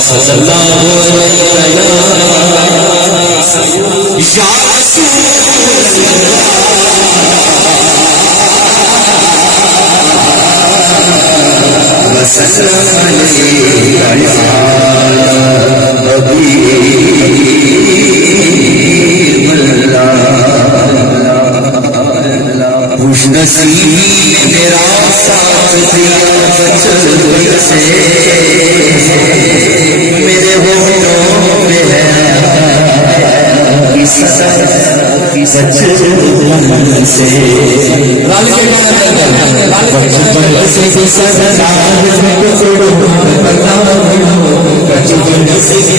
صلی اللہ علیہ یا رسول وسلم علیہ یا حبیب اللہ خوش نصیب میرا ساتھ دیا بچل سے میرے ہونٹوں پہ ہے بچپن سے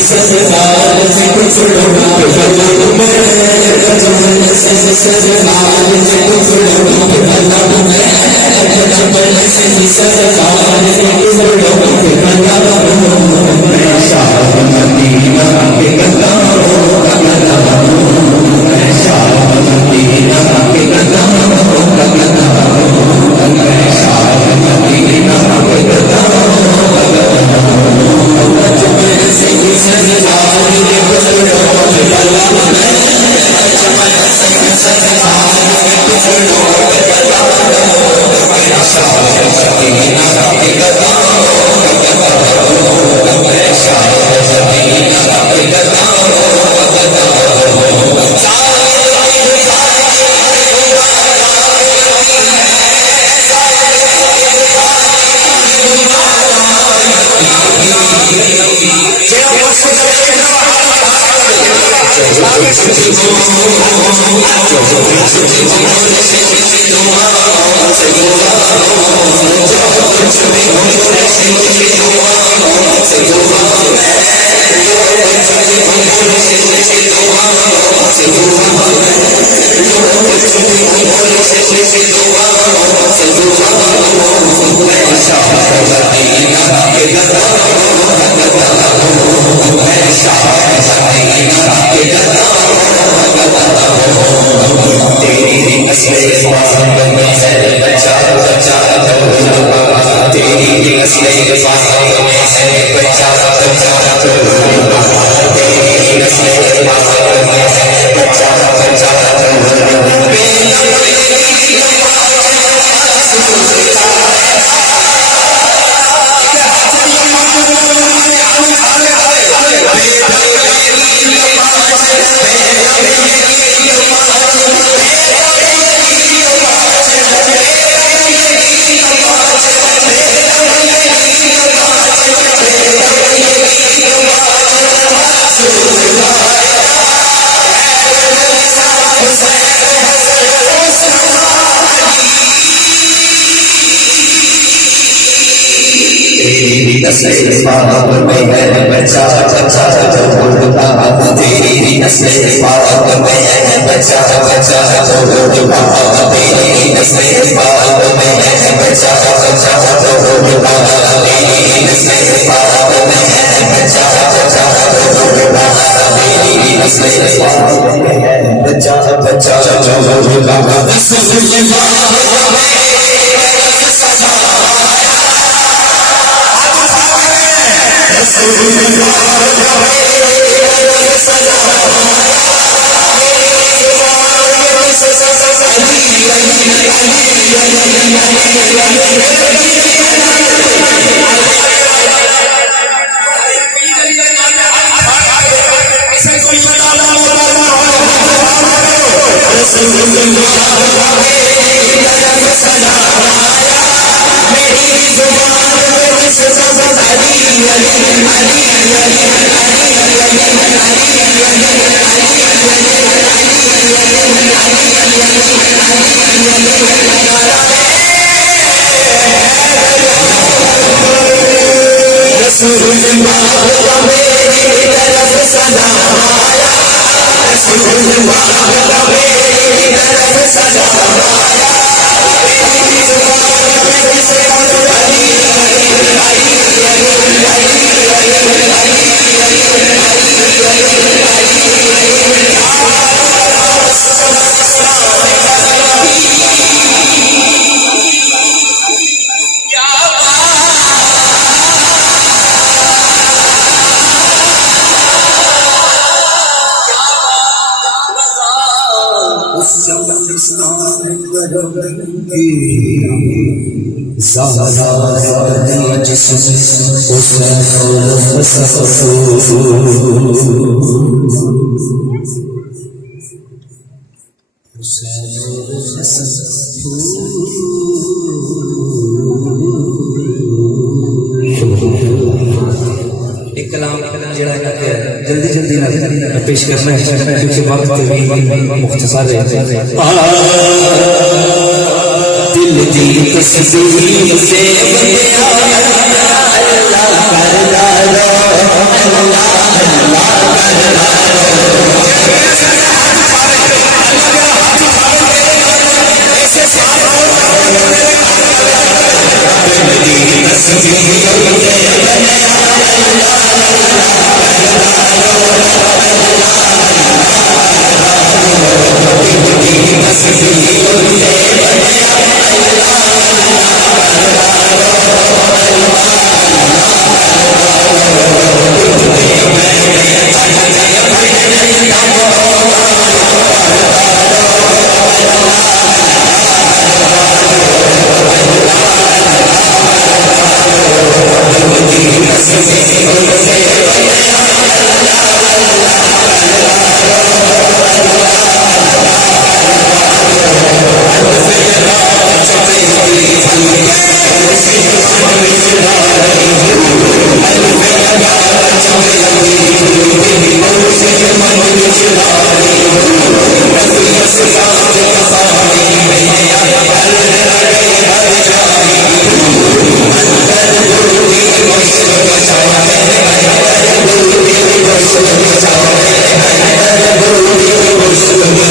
نسل پاک میں ہے بچہ بچہ جو بولتا تیری نسل پاک میں ہے بچہ بچہ جو بولتا تیری نسل پاک میں ہے بچہ بچہ جو بولتا تیری نسل پاک میں ہے بچہ بچہ جو بولتا تیری نسل پاک میں ہے بچہ بچہ جو بولتا رسول ایک کلام جڑا ہے جلدی جلدی پیش کرنا ہے کیونکہ وقت بھی مختصر ہے. دل دی تسبیح سے بندیا اللہ کر ڈالو اللہ اللہ کر ڈالو دل دی تسبیح سے بندیا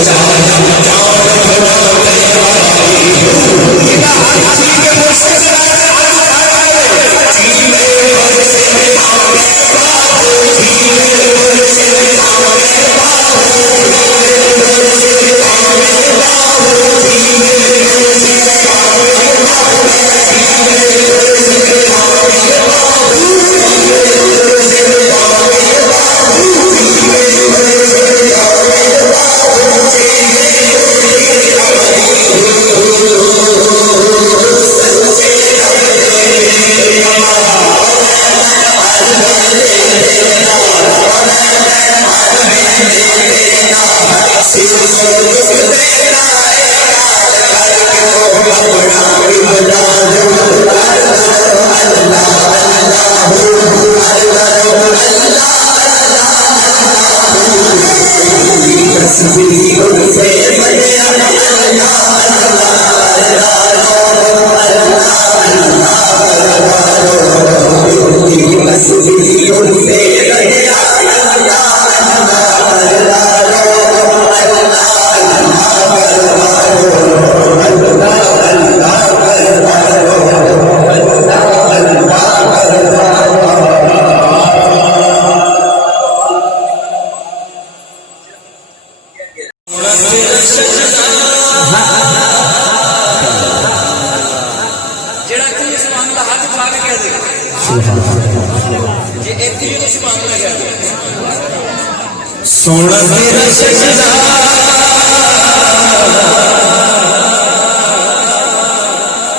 سونا تیرا سجدہ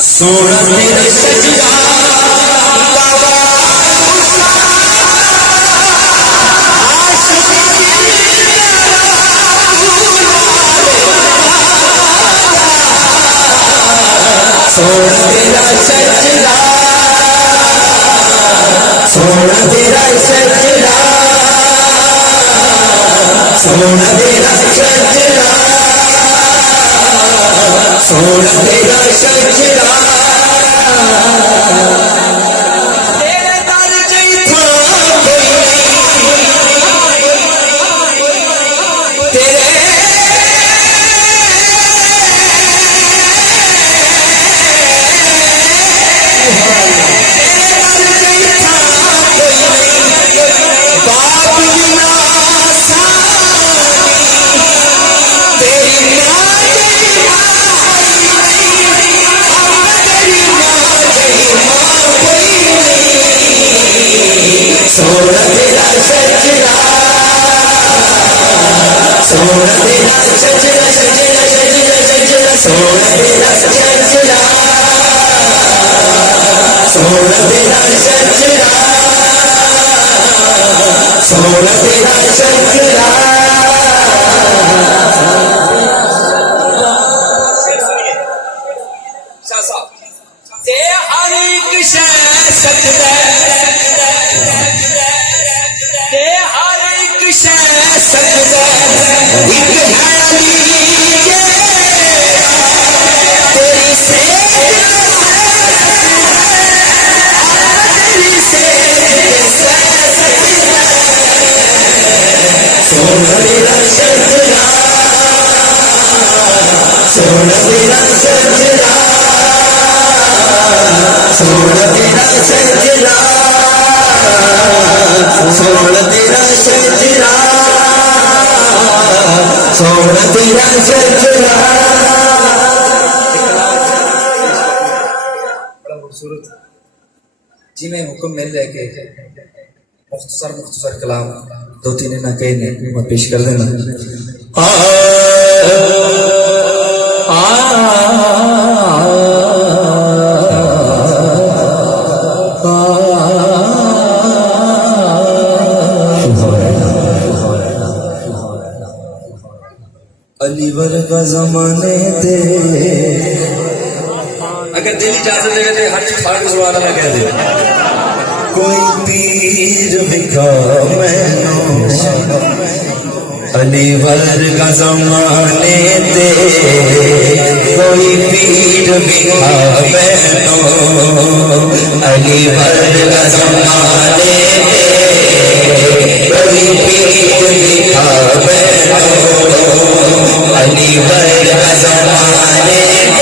سونا تیرا سجدہ سونا تیرا سجدہ سونا تیرا سجدہ سونا تیرا سجدہ سونا تیرا سجدہ تیرے در جیتھا کوئی تیرے سونا تیرا شجرا سونا تیرا شجرا ہر ایک شے سجدہ تے ہر ایک شے سجدہ ایک ہے علی تیری سے سونا تیرا شجرا سونا تیرا شجرا سونا تیرا شجرا سونا تیرا شجرا سونا تیرا شجرا بڑا خوبصورت جی میں حکم مل جائے کہ مختصر کلام دو تین نہ کہنے میں پیش کر دینا علی ورگا زمانے دے اگر دل اجازت دے گا ہر چیز پھاڑ کے سبحان اللہ کہہ دے کوئی پیر بکا مینو علی ورگا زمانے دے کوئی پیر بکا مینو علی ورگا زمانے دے کوئی پیر بکا مینو علی ورگا زمانے دے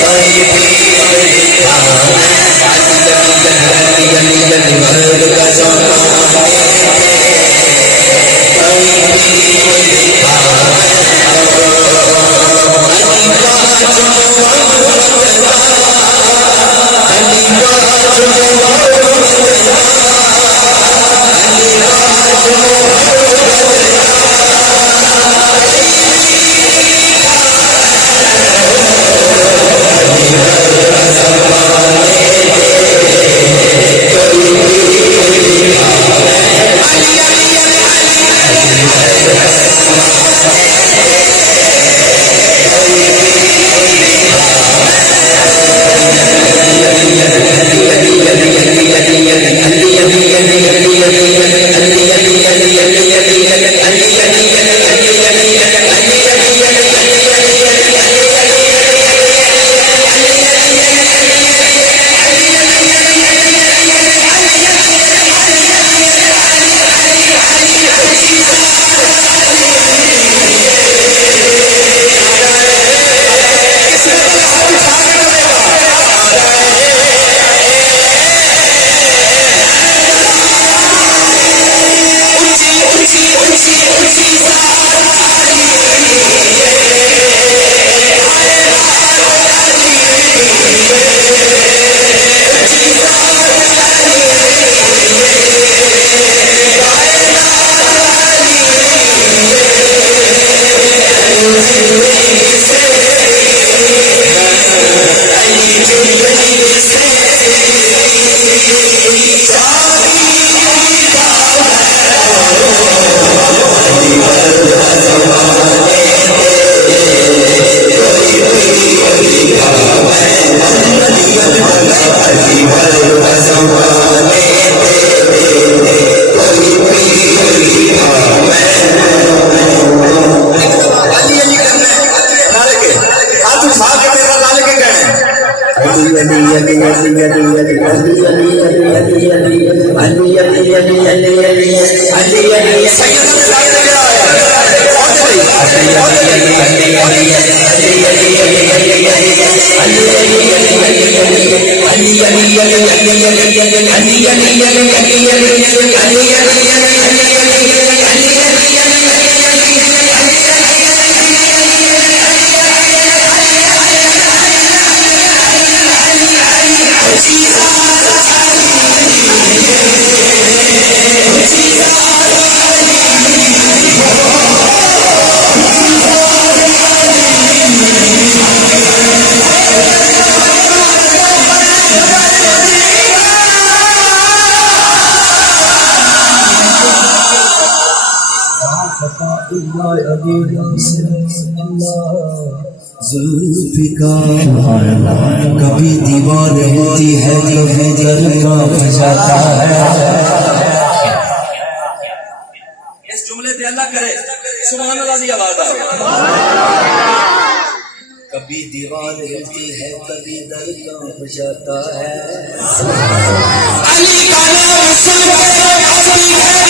کوئی پیر بکا علی ورگا زمانے کبھی دیوار ہوتی ہے کبھی درگاہ بجاتا ہے. اس جملے پہ اللہ کرے سبحان اللہ کی آواز آئے. کبھی دیوار ہوتی ہے کبھی درگاہ بجاتا ہے. علی کا نام سن کر ہستی ہے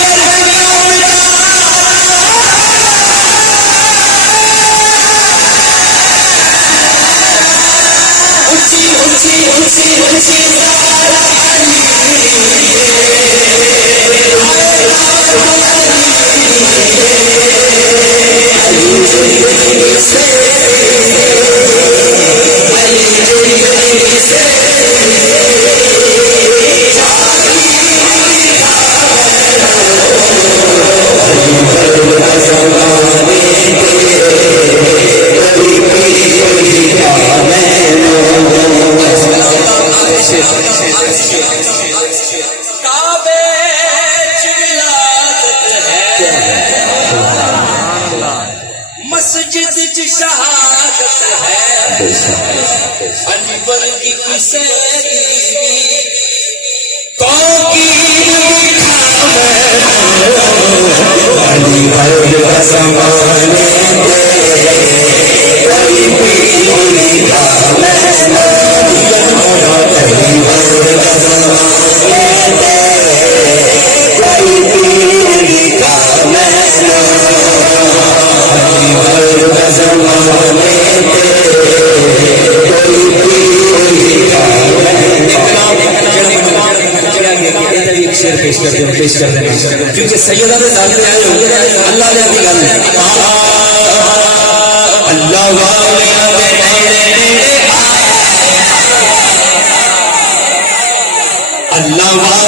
مسجد شہادت ہے علی ورگی کسے علی ورگ زمانے پیش کر دینا کیونکہ سیدہ نے جانتے ہیں اللہ نے ابھی گل اللہ اللہ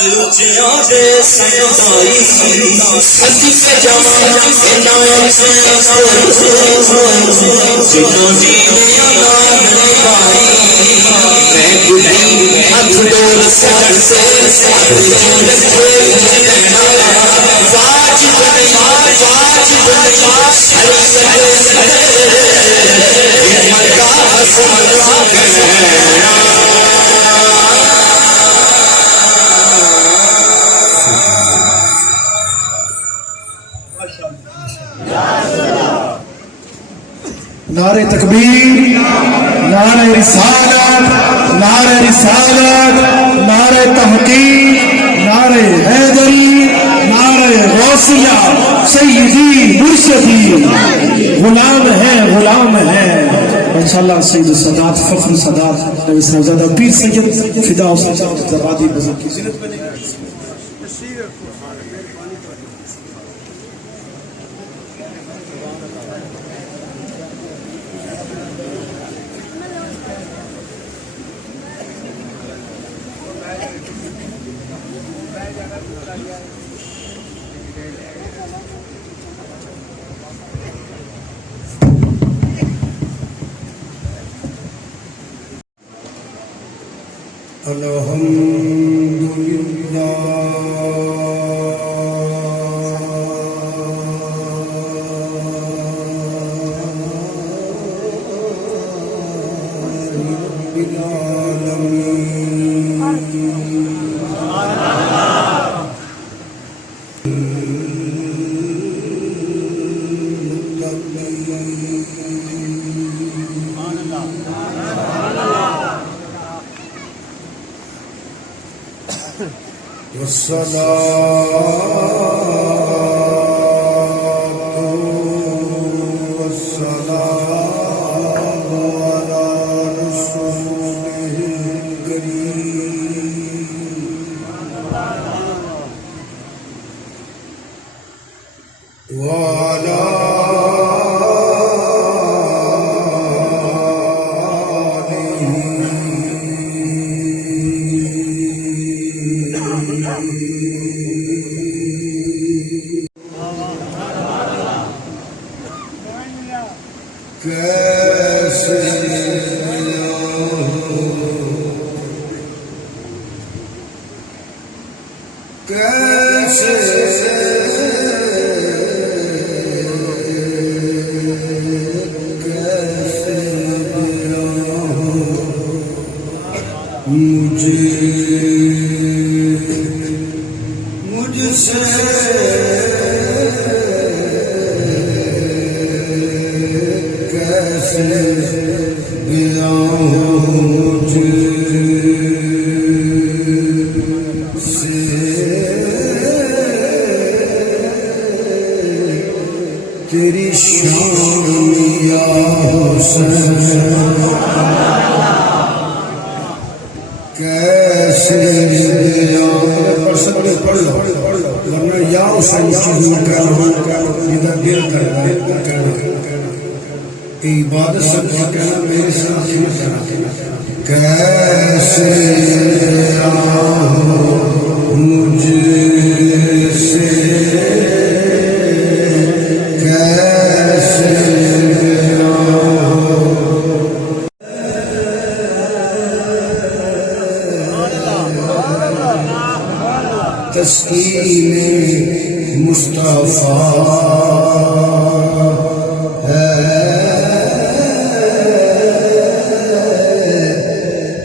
اچھیاں دے سجدائی صدق جوان کے نام سے جنہوں نے اعلان نبھائی میں گلی ہاتھ ڈول سر سے واجب نعرہ تکبیر، نعرہ رسالت، نعرہ رسالت، نعرہ تحقیق، نعرہ حیدری، نعرہ غوثیہ، سیدی مرشدی، غلام ہے غلام ہے۔ انشاءاللہ سید السادات فخر السادات نبی صاحبزادہ پیر سید فدا حسین زبادی بزرگ کی زینت بنے گا۔ تیری شان یا حسین کیسے پڑھ سکتے پڑھ لو ورنہ یا حسین چیز میں کہہ رہا ہوں ادھر دل کر عبادت سب کا کہنا میرے ساتھ میں کہنا کیسے مجھ سے تسکین مصطفیٰ ہے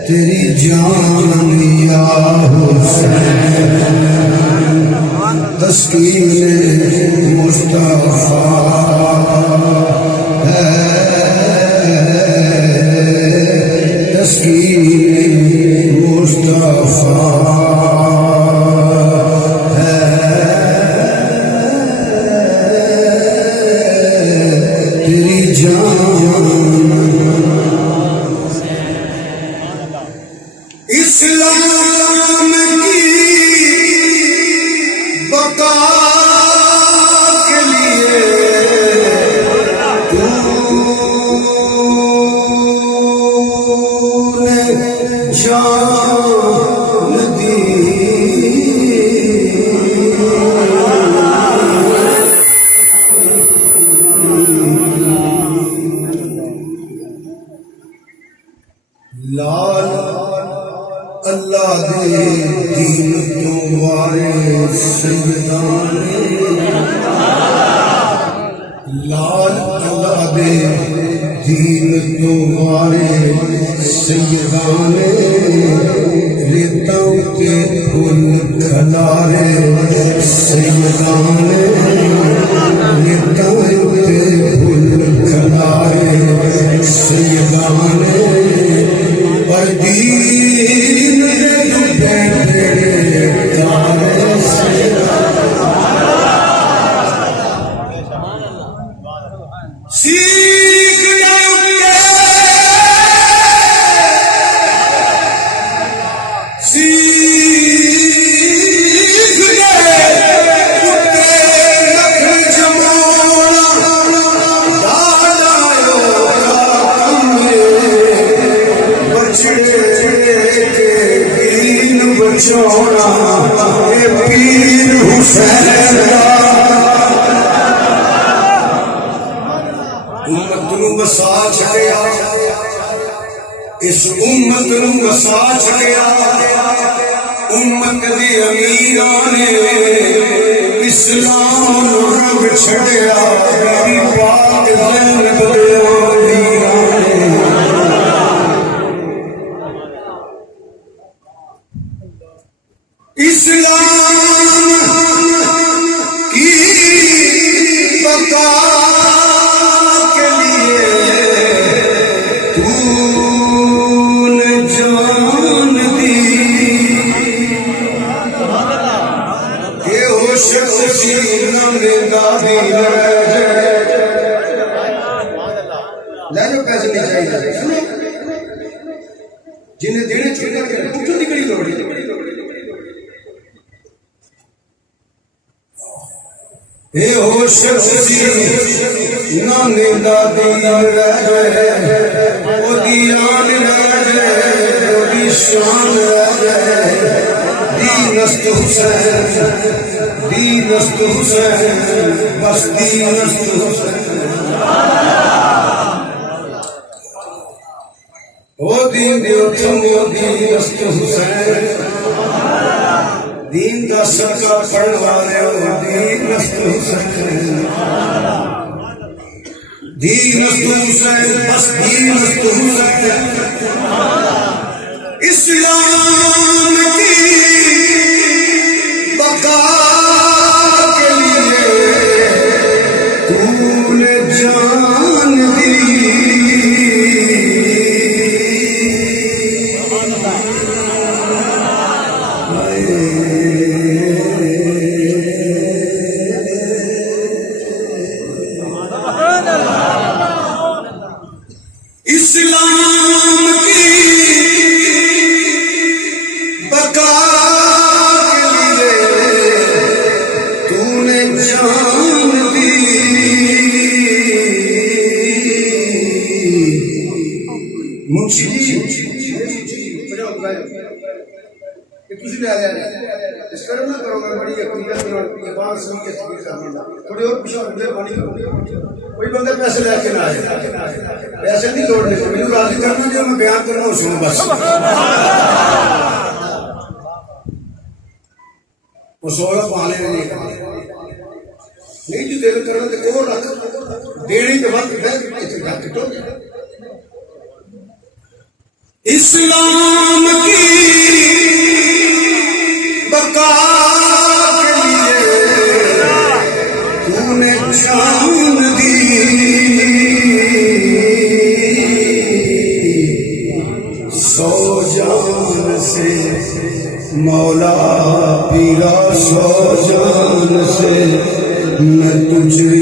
تیری جان یا حسین تسکین مصطفیٰ ہے تسکین مصطفیٰ اسلام کی بقا کے لیے تو نے جان دی دین تمہارے سیدان لال اللہ دے دین تمہارے سیدان ریتوں کے پھول کھلارے سیدان ریتوں کے پھول کھلارے سیدان پر دین بیٹھے تارے سیکھ چھوڑا اے پیر حسین امت نو وسا چھڑیا اس امت نو وسا چھڑیا امت دی امیراں نے اسلام نو رنگ چھڑیا میری پاک زینب دے امیراں نے اسلام کی بقا کے لیے تو نے جان دی یہ ہوش سینہ میں دادی لے جو پیسے نہیں چاہیے جنہیں دینے چھوڑنے کے لیے پوچھو نکلی دوڑی اے ہوش نانے دادی رہ گئے او دیان رہ گئے او دی شان رہ گئے دینست حسین دینست حسین بس دینست حسین او دین دیو تم او دینست حسین دین دا صدقہ پڑھ والے ہو دین نست حسین دین نست حسین بس دین نست حسین اسلام کی بقا کے لیے تو نے جان دی اسلام کی بقا کے لیے تو نے جان دی منشی تسی لے آیا اس کرو نہ کرو میں بڑی حقیقت اور یہ بات سن کے تقریر کرنا تھوڑی اور پیچھے مجھے پانی کرو کوئی بندہ پیسے لے کے نہ آئے پیسے نہیں توڑنے کو مجھے راضی کرنا جو میں بیان کرنا ہوں سنو بس وہ سوڑا پانے نہیں کرنا نہیں جو دل کرنا تو کو رکھ دیڑی کے وقت بیٹھ کے رکھ ٹو اسلام کی بقا کے لیے تو نے جان دی سو جان سے مولا پیرا سو جان سے میں تجھے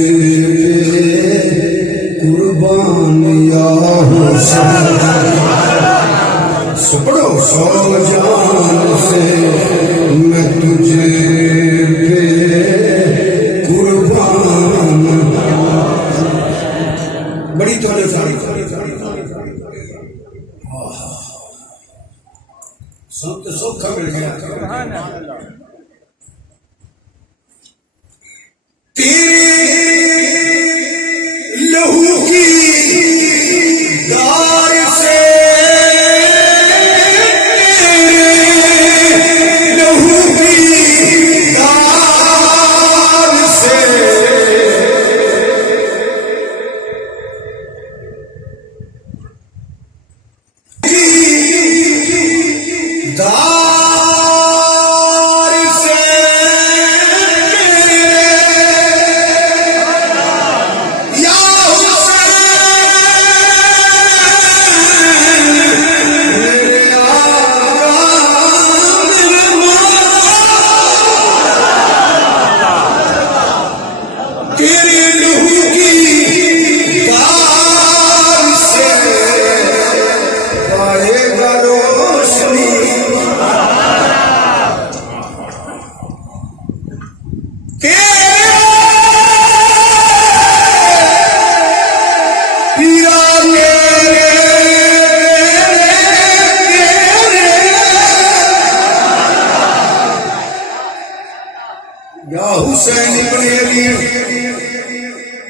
قربان یا حسین سپڑو سو جان سے میں تجھے قربان بڑی توڑے ساری سب تو سوکھا مل گیا تیرے لہو کی دار سے یا حسین ابن علی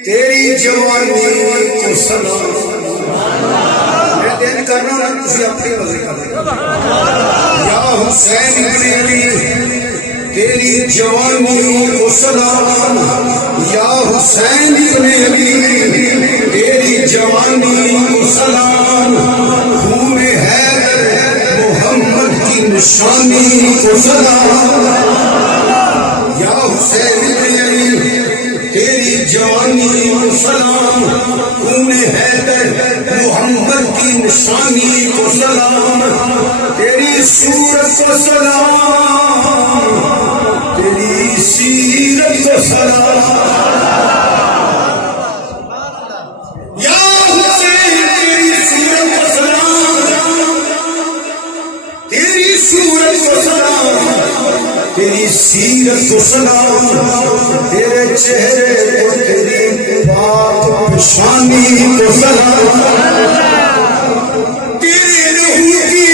تیری جوانی کو سلام میں دین کرنا نا تسی اپنی وضع کر یا حسین ابن علی تیری جوانی کو سلام یا حسین ابن علی تیری جوانی کو سلام خون حیدر محمد کی نشانی کو سلام یا حسین ابن علی تیری جوانی کو سلام خون حیدر محمد کی نشانی کو سلام تیری صورت کو سلام تیری سیرت کو سلام یا حسین تیری صورت کو سلام تیری صورت کو سلام تیری سیرت کو سلام تیرے چہرے کو تیری پاک پیشانی کو سلام تیرے روح کی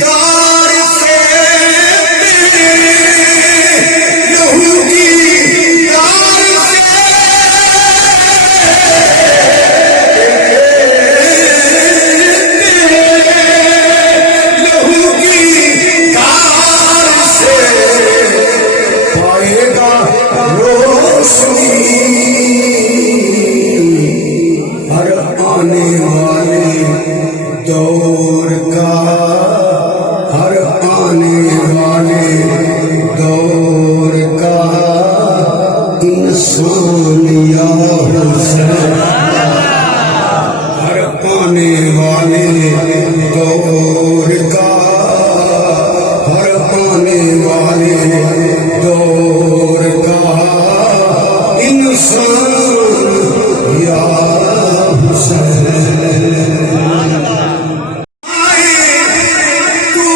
دار سے لہو کی دار سے لہو کی دار سے پائے گا روشنی ہر آنے والے دور کا ہر آنے والے دور کا انسان یا حسین ہر آنے والے دور کا ہر آنے والے دور کا انسان یا حسین تو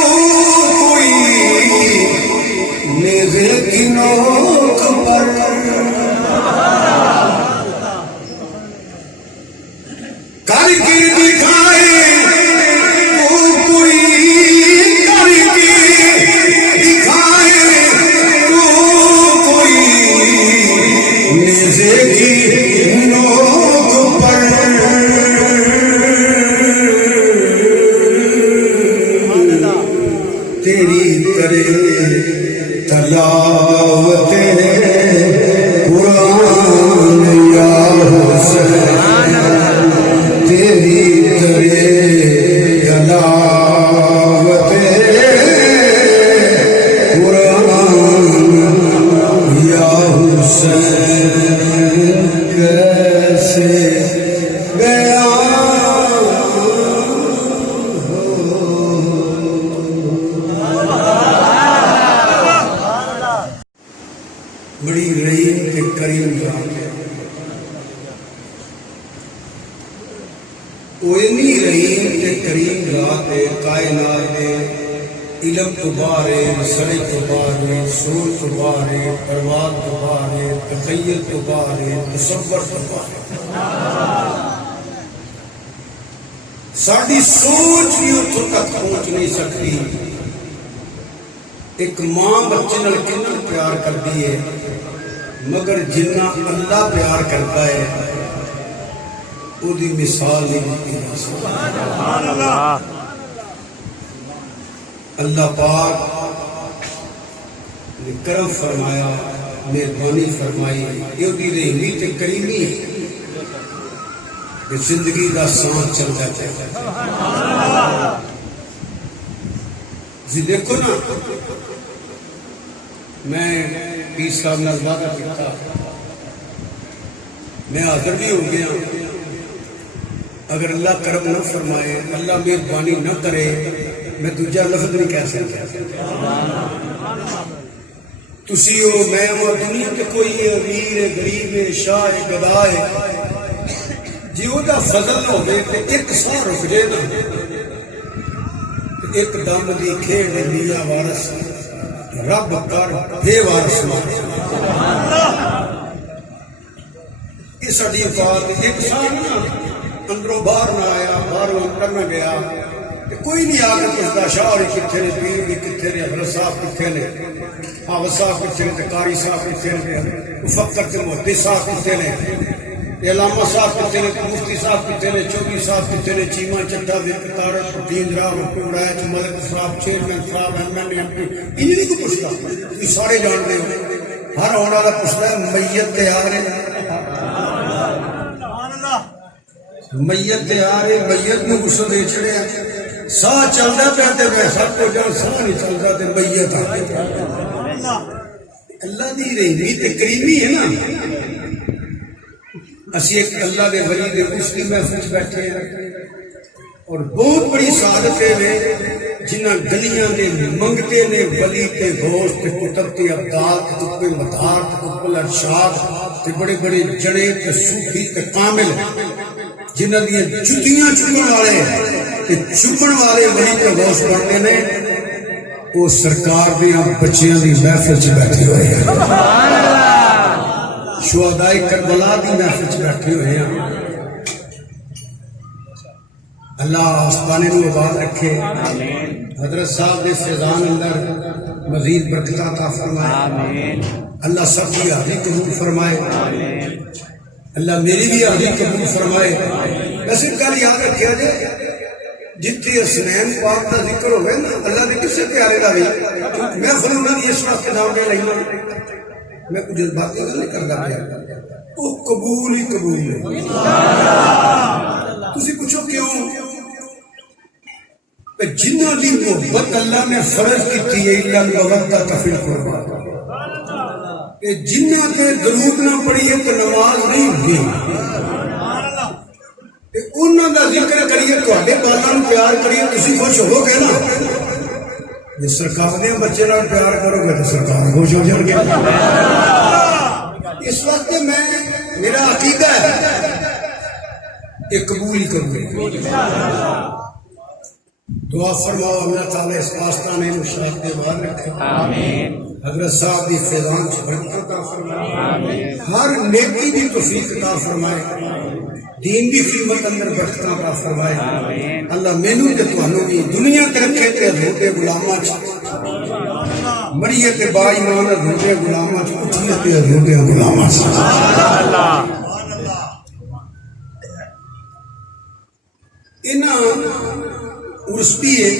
کوئی نیزے کی نوک پر کر کے دکھائے تو کوئی کر کے دکھائے تو کوئی نیزے کی نوک پر تیری کرے تلاوت قرآن یا حسین تیری کرے تلاوت قرآن یا حسین کیسے بیان بڑی رحیم کے کریم ذات ہے وہ اتنی رحیم کے کریم ذات ہے کائنات ہے علم تو باہر ہے مسئلے تو باہر ہے سوچ تو باہر ہے پرواز تو باہر ہے تخیل تو باہر ہے تصور تو باہر ہے ساری سوچ بھی اتوں تک پہنچ نہیں سکتی ایک ماں بچے نال کتنا پیار کرتی ہے مگر جنہ اللہ پیار کرتا ہے وہ دی مثال نہیں دیتی جا سکتی اللہ پاک نے کرم فرمایا مہربانی فرمائی یہ دی رحمی تے کریمی ہے کہ زندگی دا سانس چلتا ہے جی دیکھو نا میں پیر صاحب نے وعدہ کیا میں حاضر بھی ہو گیا اگر اللہ کرم نہ فرمائے اللہ مہربانی نہ کرے میں دوجا لفظ نہیں کہہ سکتا تسی ہو میں ہوں دنیا کے کوئی امیر ہے غریب ہے شاہ ہے گدا ہے جی وہ دا فضل نہ ہوئے تو ایک سو رک جائے نا ایک دم دی کھیڑ لیا وارث رب کر ہے وارث مار یہ ساری اوقات ایک سال نا اندروں باہر نہ آیا باہروں اندر نہ گیا کوئی نہیں آ کے پوچھتا شاہ کتنے نے، پیر بھی کتنے نے، حضرت صاحب کتنے نے، حافظ صاحب کتنے نے، قاری صاحب کتنے نے، مفکر تے محدث صاحب کتنے نے، علامہ صاحب کتنے نے، مفتی صاحب کتنے نے، چودھری صاحب کتنے نے، چیمہ چٹا تارک پروین راہ رائج ملک صاحب چیئرمین صاحب ایم این ایم پی انہیں نہیں کو پوچھتا، یہ سارے جانتے ہو. ہر آنے والا پوچھتا ہے میت تیار ہے، میت تیار ہے، میت میں غسل دے چھڑے ساہ چلتا پہ تے میں سب کو جان ساہ نہیں چلتا تے میت اللہ دی رحمی تے کریمی ہے نا. اسی ایک اللہ دے ولی دے اس کی محفل بیٹھے ہیں اور بہت بڑی سعادت ہے جنہ گلیاں نے منگتے نے ولی تے غوث تے کتب تے ابدال تے قطب مدار تے قطب ارشاد تے بڑے بڑے جڑے تے صوفی تے کامل جنہ دیا جتیاں چکن والے تے چکن والے ولی تے غوث بنتے نے وہ سرکار دیا بچیاں دی محفل چ بیٹھے ہوئے ہیں، شہدائے کربلا دی محفل چ بیٹھے ہوئے ہیں. اللہ آستانے کو آباد رکھے، حضرت صاحب دے فیضان اندر مزید برکت عطا فرمائے، اللہ سب کی حاضری قبول فرمائے، اللہ میری بھی حاضری قبول فرمائے. ویسے کل یاد رکھیا جائے جتنے حسنین پاک کا ذکر ہوئے نا اللہ نے کسے پیارے دا بھی میں فلونا دی اس وقت نام دے رہی میں کچھ بات نہیں کرتا پیا وہ قبول ہی قبول ہے. تسی پوچھو کیوں؟ جنہوں کی محبت اللہ نے فرض کی ہے کفل قربا جنہ تے درود نہ پڑھیے تو نماز نہیں ہوگی، انہوں کا ذکر کریے تے بالاں پیار کریے تسی خوش ہو گے نا. جی سرکار دے بچے نال پیار کرو گے تو سرکار خوش ہو جائے گے. اس وقت میں میرا عقیدہ ہے کہ قبول ہی کروں گے. دعا فرماؤ اللہ تعالی اس آستانے مشرف کے باہر رکھے، حضرت صاحب دی فیضان سے برکت عطا فرمائے، ہر نیکی دی توفیق عطا فرمائے، دین دی خدمت اندر برکت عطا فرمائے. اللہ مینوں تے تانوں بھی دنیا تے رکھے تے حضور غلاماں چ مریے تے با ایمان حضور غلاماں چ اٹھیے تے حضور غلاماں چ. انہاں عرس بھی ہے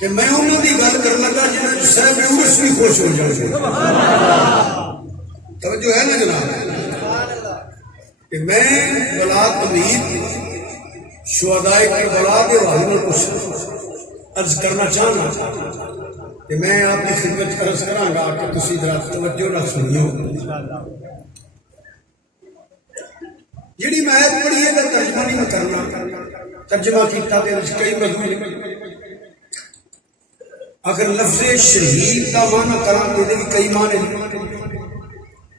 کہ میں انہوں کی گل کر لگا جنہیں صاحب عرس بھی خوش ہو جائے. توجہ ہے نا جناب کہ میں بلا تمید شہدائے کربلا کے حوالے میں کچھ عرض کرنا چاہنا کہ میں آپ کی خدمت عرض کراں گا کہ تسی ذرا توجہ نہ سنیو. جیڑی میں آیت پڑھی ہے ترجمہ نہیں کرنا، ترجمہ کیتا دے وچ کئی موضوع اگر لفظ شہید کا معنی کراں تے دے کئی معنی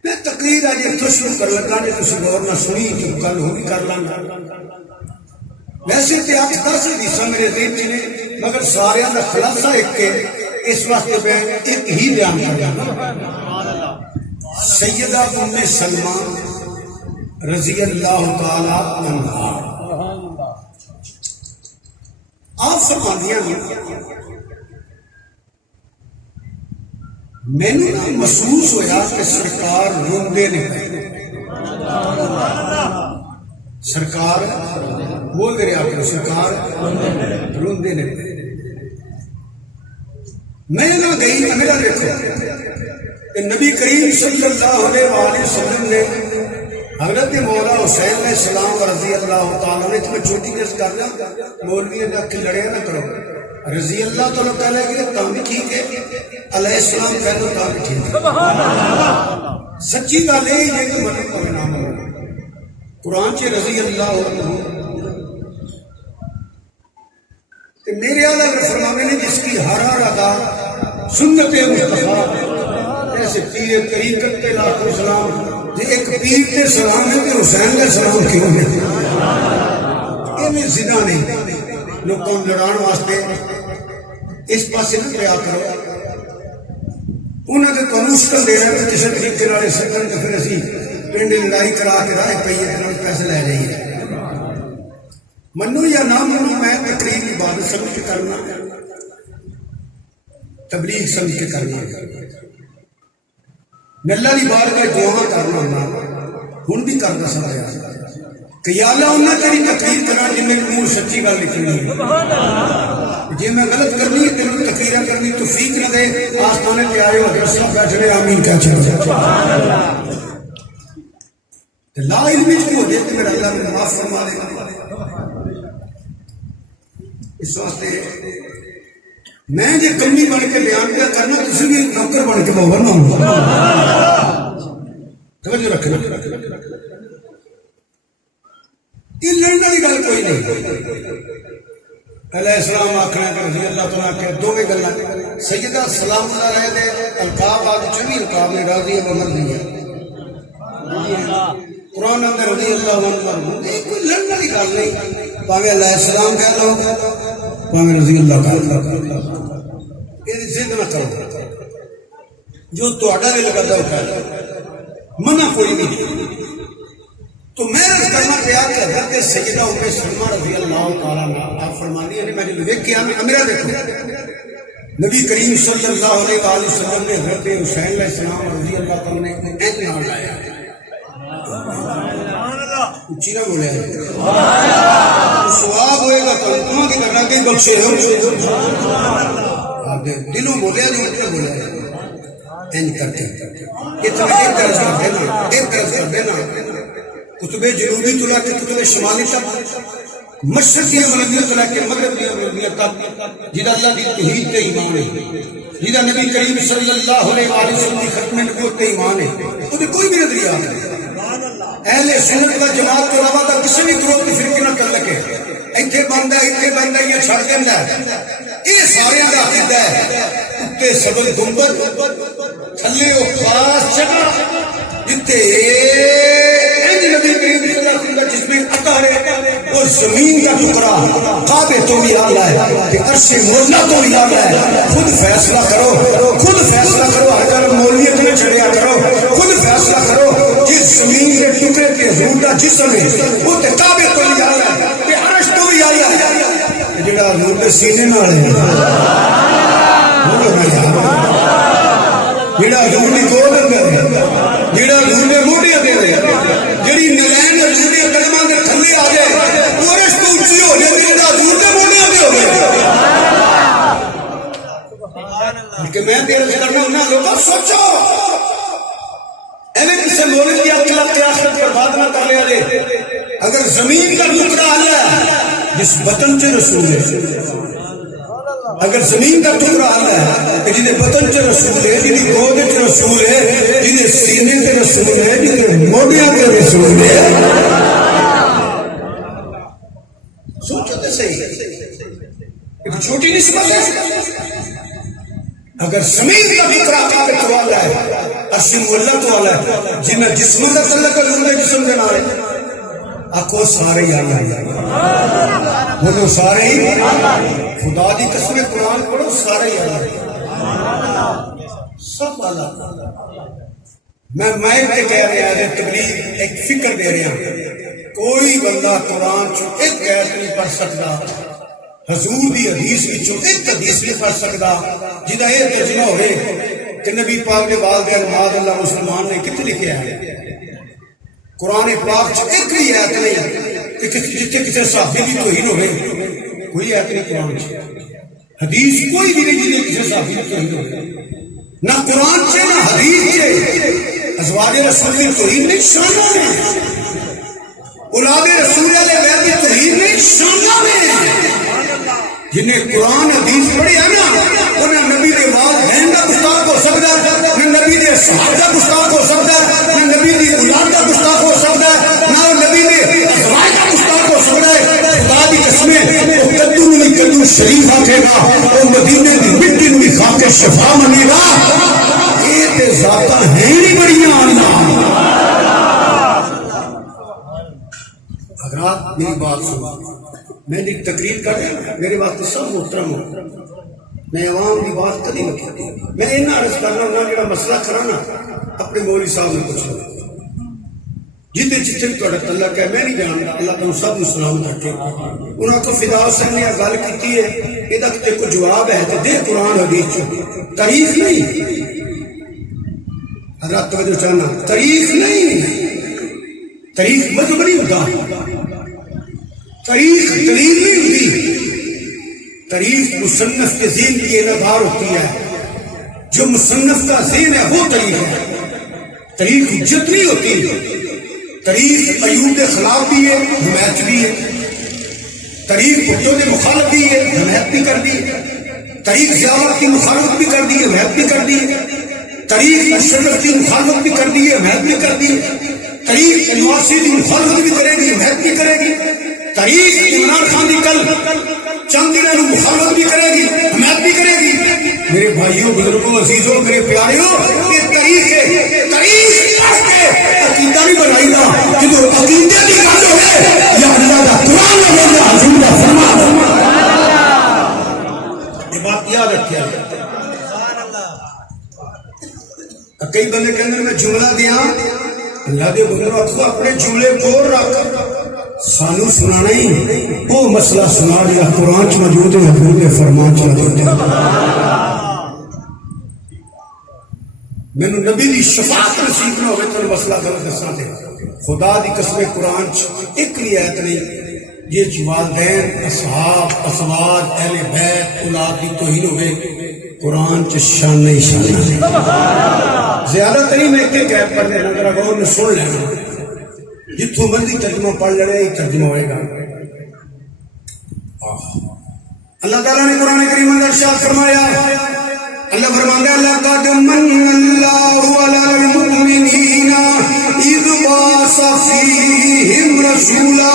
میں تقریر اج اتھوں شروع کر لگا جے تسی غور نہ سنی تے گل ہو بھی کر لاں گا. ویسے تے آپ 10 حدیثاں میرے ذہن چ نے مگر سارے دا خلاصہ ایک ہے، اس واسطے میں ایک ہی بیان کر رہا. سیدہ ام سلمہ رضی اللہ تعالی عنہا آپ فرماندیاں مینوں نہ محسوس ہویا کہ سرکار روندے نے، سرکار بول دے رہا کہ سرکار روندے نے. میں نہ گئی اگلا دیکھو کہ نبی کریم صلی اللہ علیہ وآلہ وسلم نے حضرت مولا حسین علیہ السلام رضی اللہ تعالیٰ نے تمہیں چھوٹی جس کرنا مولوی نے کہ لڑے نہ کرو رضی اللہ تعالیٰ کہہ لے گئے تم بھی ٹھیک ہے، علیہ السلام کہہ دو تم بھی ٹھیک ہے. سچی گل ہے کہ مطلب کو نام ہو قرآن چ رضی اللہ عنہ کہ میرے اعلیٰ فرمانے نے جس کی ہر ہر ادا سنت مصطفیٰ ایسے پیر طریقت کے لاکھوں سلام جی ایک پیر کے سلام ہے کہ حسین کا سلام کیوں ہے؟ یہ زنا نہیں لوگوں لڑان واسطے اس پاسے نہ پیا کرو. انہوں نے تو مشکل دے رہے ہیں کسی طریقے والے سکن تو پھر اسی پنڈ لڑائی کرا کے راہ پہ پیسے لے جائیے. منو یا نہ منو میں تقریر عبادت سمجھ کے کرنا تبلیغ سمجھ کے کرنا میں اللہ کی بارگاہ دعا کرنا ہوں بھی کرتا سمجھا کہ یا اللہ انہیں تیری تقریر کرا جن میں منہ سچی گل نکلنی ہے جی میں غلط کرنی ہے تیری تقریر کرنی تو فیق نہ دے آسمانے پہ آئے ہو سب بیٹھے آمین کہہ چلو لا علمی جو ہو جائے تو میرا اللہ میں معاف فرما دے اس واسطے میں جی کمی بن کے بیان کیا کرنا تسی بھی نوکر بن کے بہت نہ توجہ رکھنا یہ لڑنے کی گل کوئی نہیں علیہ السلام آخنا کہ رضی اللہ تعالیٰ کے دو گلا سیدہ سلام اللہ رہے دے القاب آج چوی القاب میں راضی اب مرضی ہے قرآن اندر رضی اللہ عنہ یہ کوئی لڑنے کی گل نہیں پاوے علیہ السلام کہہ لو پاوے رضی اللہ کہہ لو یہ ضد نہ کرو جو تہاڈا دل کردا ہے کہہ لو منع کوئی نہیں تو میں کرنا پیا کہ حضرت سیدہ ام سلمہ رضی اللہ تعالیٰ عنہ آپ فرمانی ہے میں نے دیکھ کے میرا دیکھو نبی کریم صلی اللہ علیہ وآلہ وسلم نے حضرت حسین علیہ السلام رضی اللہ تعالیٰ نے ایک نام لایا اچھی نہ بولے سواب ہوئے گا تو تمہیں کی کرنا کہیں بخشے ہو دلوں بولے جو اتنے بولے این کر کے اتنا ایک طرح کر دینا ایک طرح کر دینا کتب جنوبی تو لے کے کتب شمالی تک مشرقی امریکہ تو لے کے مغربی امریکہ تک جدہ اللہ کی توحید تے ایمان ہے جدہ نبی کریم صلی اللہ علیہ وسلم کی ختم نبوت تے ایمان ہے تو کوئی بھی نظریہ نہیں اہل سنت کا جماعت تو علاوہ تھا کسی بھی گروہ کی فرقے نہ کر لگے ایتھے بندہ یہ چھڑ دینا یہ سارے کا عقیدہ ہے اتے سبل گنبد تھلے او خاص جگہ جتے نبی کریم صلی اللہ علیہ وسلم جس میں اطہر ہے اور زمین کا ٹکڑا کعبے تو بھی اعلیٰ ہے کہ عرش مولا تو بھی اعلیٰ ہے خود فیصلہ کرو خود فیصلہ کرو ہر جگہ مولویت میں چڑھیا کرو خود فیصلہ کرو جس زمین کے ٹکڑے کے حضور کا جسم ہے وہ تے کعبے تو بھی اعلیٰ ہے کہ عرش تو بھی اعلیٰ ہے جڑا حضور کے سینے نال ہے جڑا حضور کی گود اندر ہے جڑا حضور کے موڈے اندر ہے جڑی نلین حضور کے قدماں دے تھلے آ جائے وہ عرش تو اونچی ہو جائے جڑا حضور کے موڈے اندر ہو گئے کہ میں تیرے سے کرنا ہوں لوگوں سوچو ایویں کسی مولد کی عقل کے آخرت برباد نہ کر لیا جائے اگر زمین کا ٹکڑا اللہ ہے جس وطن سے رسول ہے اگر زمین کا ٹکڑا اللہ ہے کہ جنہیں بطن سے رسول ہے جنہیں گود سے رسول ہے جنہیں سینے سے رسول ہے جنہیں موڈیاں سے رسول ہے سوچو تو صحیح ایک چھوٹی نسبت ہے اگر زمین کا ٹکڑا کعبے تو والا ہے عرشم اللہ تو والا ہے جنہیں جسم کا تعلق ہے جنہیں جسم کے نارے آکو سارے ہی اللہ بولو سارے ہی خدا دی قسم قرآن پڑھو سارے ہی اللہ سب اللہ میں تے کہہ رہا ہے تبلیغ ایک فکر دے رہا ہوں کوئی بندہ قرآن چو ایک آیت نہیں پڑھ سکتا حضور دی حدیث وچوں ایک حدیث نہیں پڑھ سکتا جدا یہ ترجمہ ہوئے کہ نبی پاک نے والدین معاذ اللہ مسلمان نے کتنے لکھے ہیں قرآن پاک چ ایک ہی آیت نہیں کہ جتنے کسی صحابی کی توہین ہوئے کوئی آیت نہیں قرآن چ حدیث کوئی بھی نہیں جتنے کسی صحابی کی توہین ہوئے نہ قرآن چ نہ حدیث چ ازواج رسول کی توہین نہیں شانہ میں اولاد رسول علیہ بیت کی توہین نہیں شانہ میں جنہیں قرآن حدیث پڑھی ہے نا انہیں نبی دے والدین کا گستاخ ہو سکتا ہے نہ نبی دے صحابہ کا گستاخ ہو سکتا ہے نہ نبی دی اولاد کا گستاخ ہو سکتا ہے نہ نبی دے ازواج کا گستاخ ہو سکتا ہے خدا دی قسمیں وہ کدو نہیں کدو شریف آکھے گا وہ مدینے دی مٹی نو بھی کھا کے شفا منے گا یہ تے ذاتاں ہیں نہیں بڑیاں اللہ اگر آپ میری بات سنو میں نے تقریر کر دیا میرے واسطے سب محترم ہو میں عوام کی بات کبھی نہیں کہتی میں اتنا عرض کرنا ہوں جڑا مسئلہ کرانا اپنے مولوی صاحب نے پوچھو جتنے جتنے اللہ کہ میں نہیں جانتا اللہ تم سب سلام رکھے انہوں کو فدا حسین نے گل کی ہے یہ کوئی جواب ہے تو دے قرآن حدیث تاریخ نہیں حضرات توجہ چاہنا تاریخ نہیں تاریخ مطلب نہیں ہوتا تاریخ دلیل نہیں ہوتی تاریخ مصنف کے ذہن کی نگار ہوتی ہے جو مصنف کا ذہن ہے وہ تاریخ ہے تاریخ حجت نہیں ہوتی تاریخ ایوب کے خلاف بھی ہے حمایت بھی ہے تاریخ بھٹو کے مخالف بھی ہے حمایت بھی کر دی تاریخ ضیاء کی مخالفت بھی کر دی ہے حمایت بھی کر دی تاریخ مشرف کی مخالفت بھی کر دی ہے حمایت بھی کر دی تاریخ نواسی کی مخالفت بھی کرے گی حمایت بھی کرے گی تاریخ عمران خان کی کل چند دنوں مخالفت بھی کرے گی حمایت بھی کرے گی میرے بھائیوں بزرگوں عزیزوں میرے پیاریوں یہ تاریخ ہے تاریخ عقیدہ نہیں بنائی گا جدو عقیدے کی گل ہوئے یا اللہ کا قرآن ہوگا حضور کا فرمان یہ بات یاد رکھیں کئی بندے کے اندر میں جملہ دیا اللہ دے بندوں اپنے جملے کو رکھ سانو سنانا ہی وہ مسئلہ سنا دیا قرآن چ موجود ہے حضور کے فرمان چ موجود ہے مینو نبی دی شفاعت نصیب نہ ہوئے تو مسئلہ غلط دساں تے خدا دی قسم قرآن چ ایک بھی آیت نہیں یہ والدین اصحاب ازواج اہل بیت اولاد دی توہین ہوئے قرآن چ شان نہیں شان زیادہ تری میں ایک ایت پڑھ لینا ذرا غور میں سن لینا جتوں مرضی ترجمہ پڑھ لینا یہ ترجمہ ہوئے گا اللہ تعالیٰ نے قرآن کریم اندر ارشاد فرمایا اللہ فرماتا ہے لقد من اللہ علی المؤمنین اذ بعث فیہم رسولا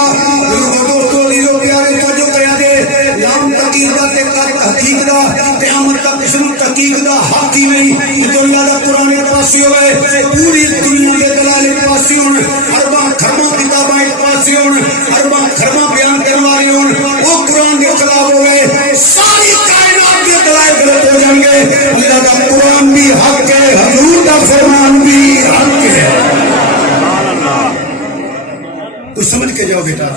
دوستو لیو پیارے توجہ کریا دے لام تحقیق دا تے تحقیق دا قیامت تک اسم تحقیق دا حق ہی نہیں یہ تو اللہ دا قرآن پاسی ہوئے پوری دنیا کے دلال پاسی ہون ارباں کھرماں کتاباں پاسی ہون ارباں کھرماں بیان کرنے والے ہون وہ قرآن کے خلاف ہوئے ساری کائنات کے دلائل غلط ہو جائیں گے اللہ کا قرآن بھی حق ہے حضور کا فرمان بھی حق ہے تو سمجھ کے جاؤ بیٹا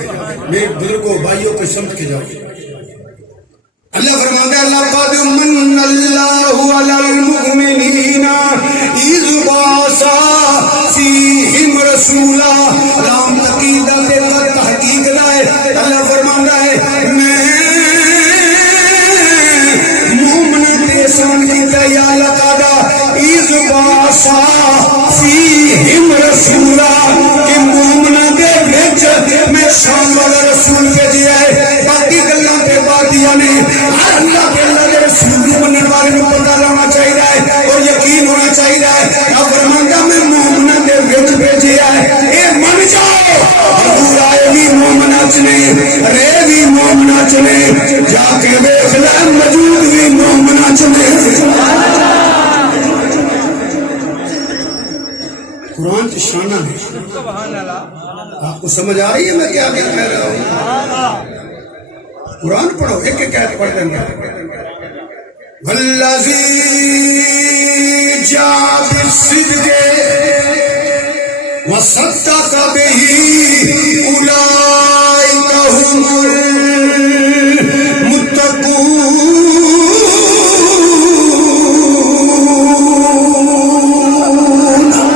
میرے بزرگوں بھائیوں کو سمجھ کے جاؤ اللہ فرماتا ہے لقد من اللہ علی المؤمنین اذ بعث فیہم رسولا لام تقیدہ تے تحقیق لائے اللہ فرماتا ہے میں مومن احسان کیتا یا لقد اذ بعث فیہم رسولا کہ مومن دے وچ میں شان والا رسول بھیجیا ہے باقی گلاں تے باتیاں نے ہر اللہ کے اللہ کے رسول کو مننے والے کو پتہ لانا چاہیے اور یقین ہونا چاہیے اب فرماتا میں مومن دے وچ بھیجیا ہے اے من جاؤ حضور آئے بھی مومن اچنے رے بھی مومن اچنے جا کے دیکھ لے موجود بھی مومن اچنے قرآن کی شانہ ہے آپ کو سمجھ آ رہی ہے میں کیا کہہ رہا ہوں قرآن پڑھو ایک ایک آیت پڑھ دیں گے والذی جاء بالصدق وصدق به اولئک هم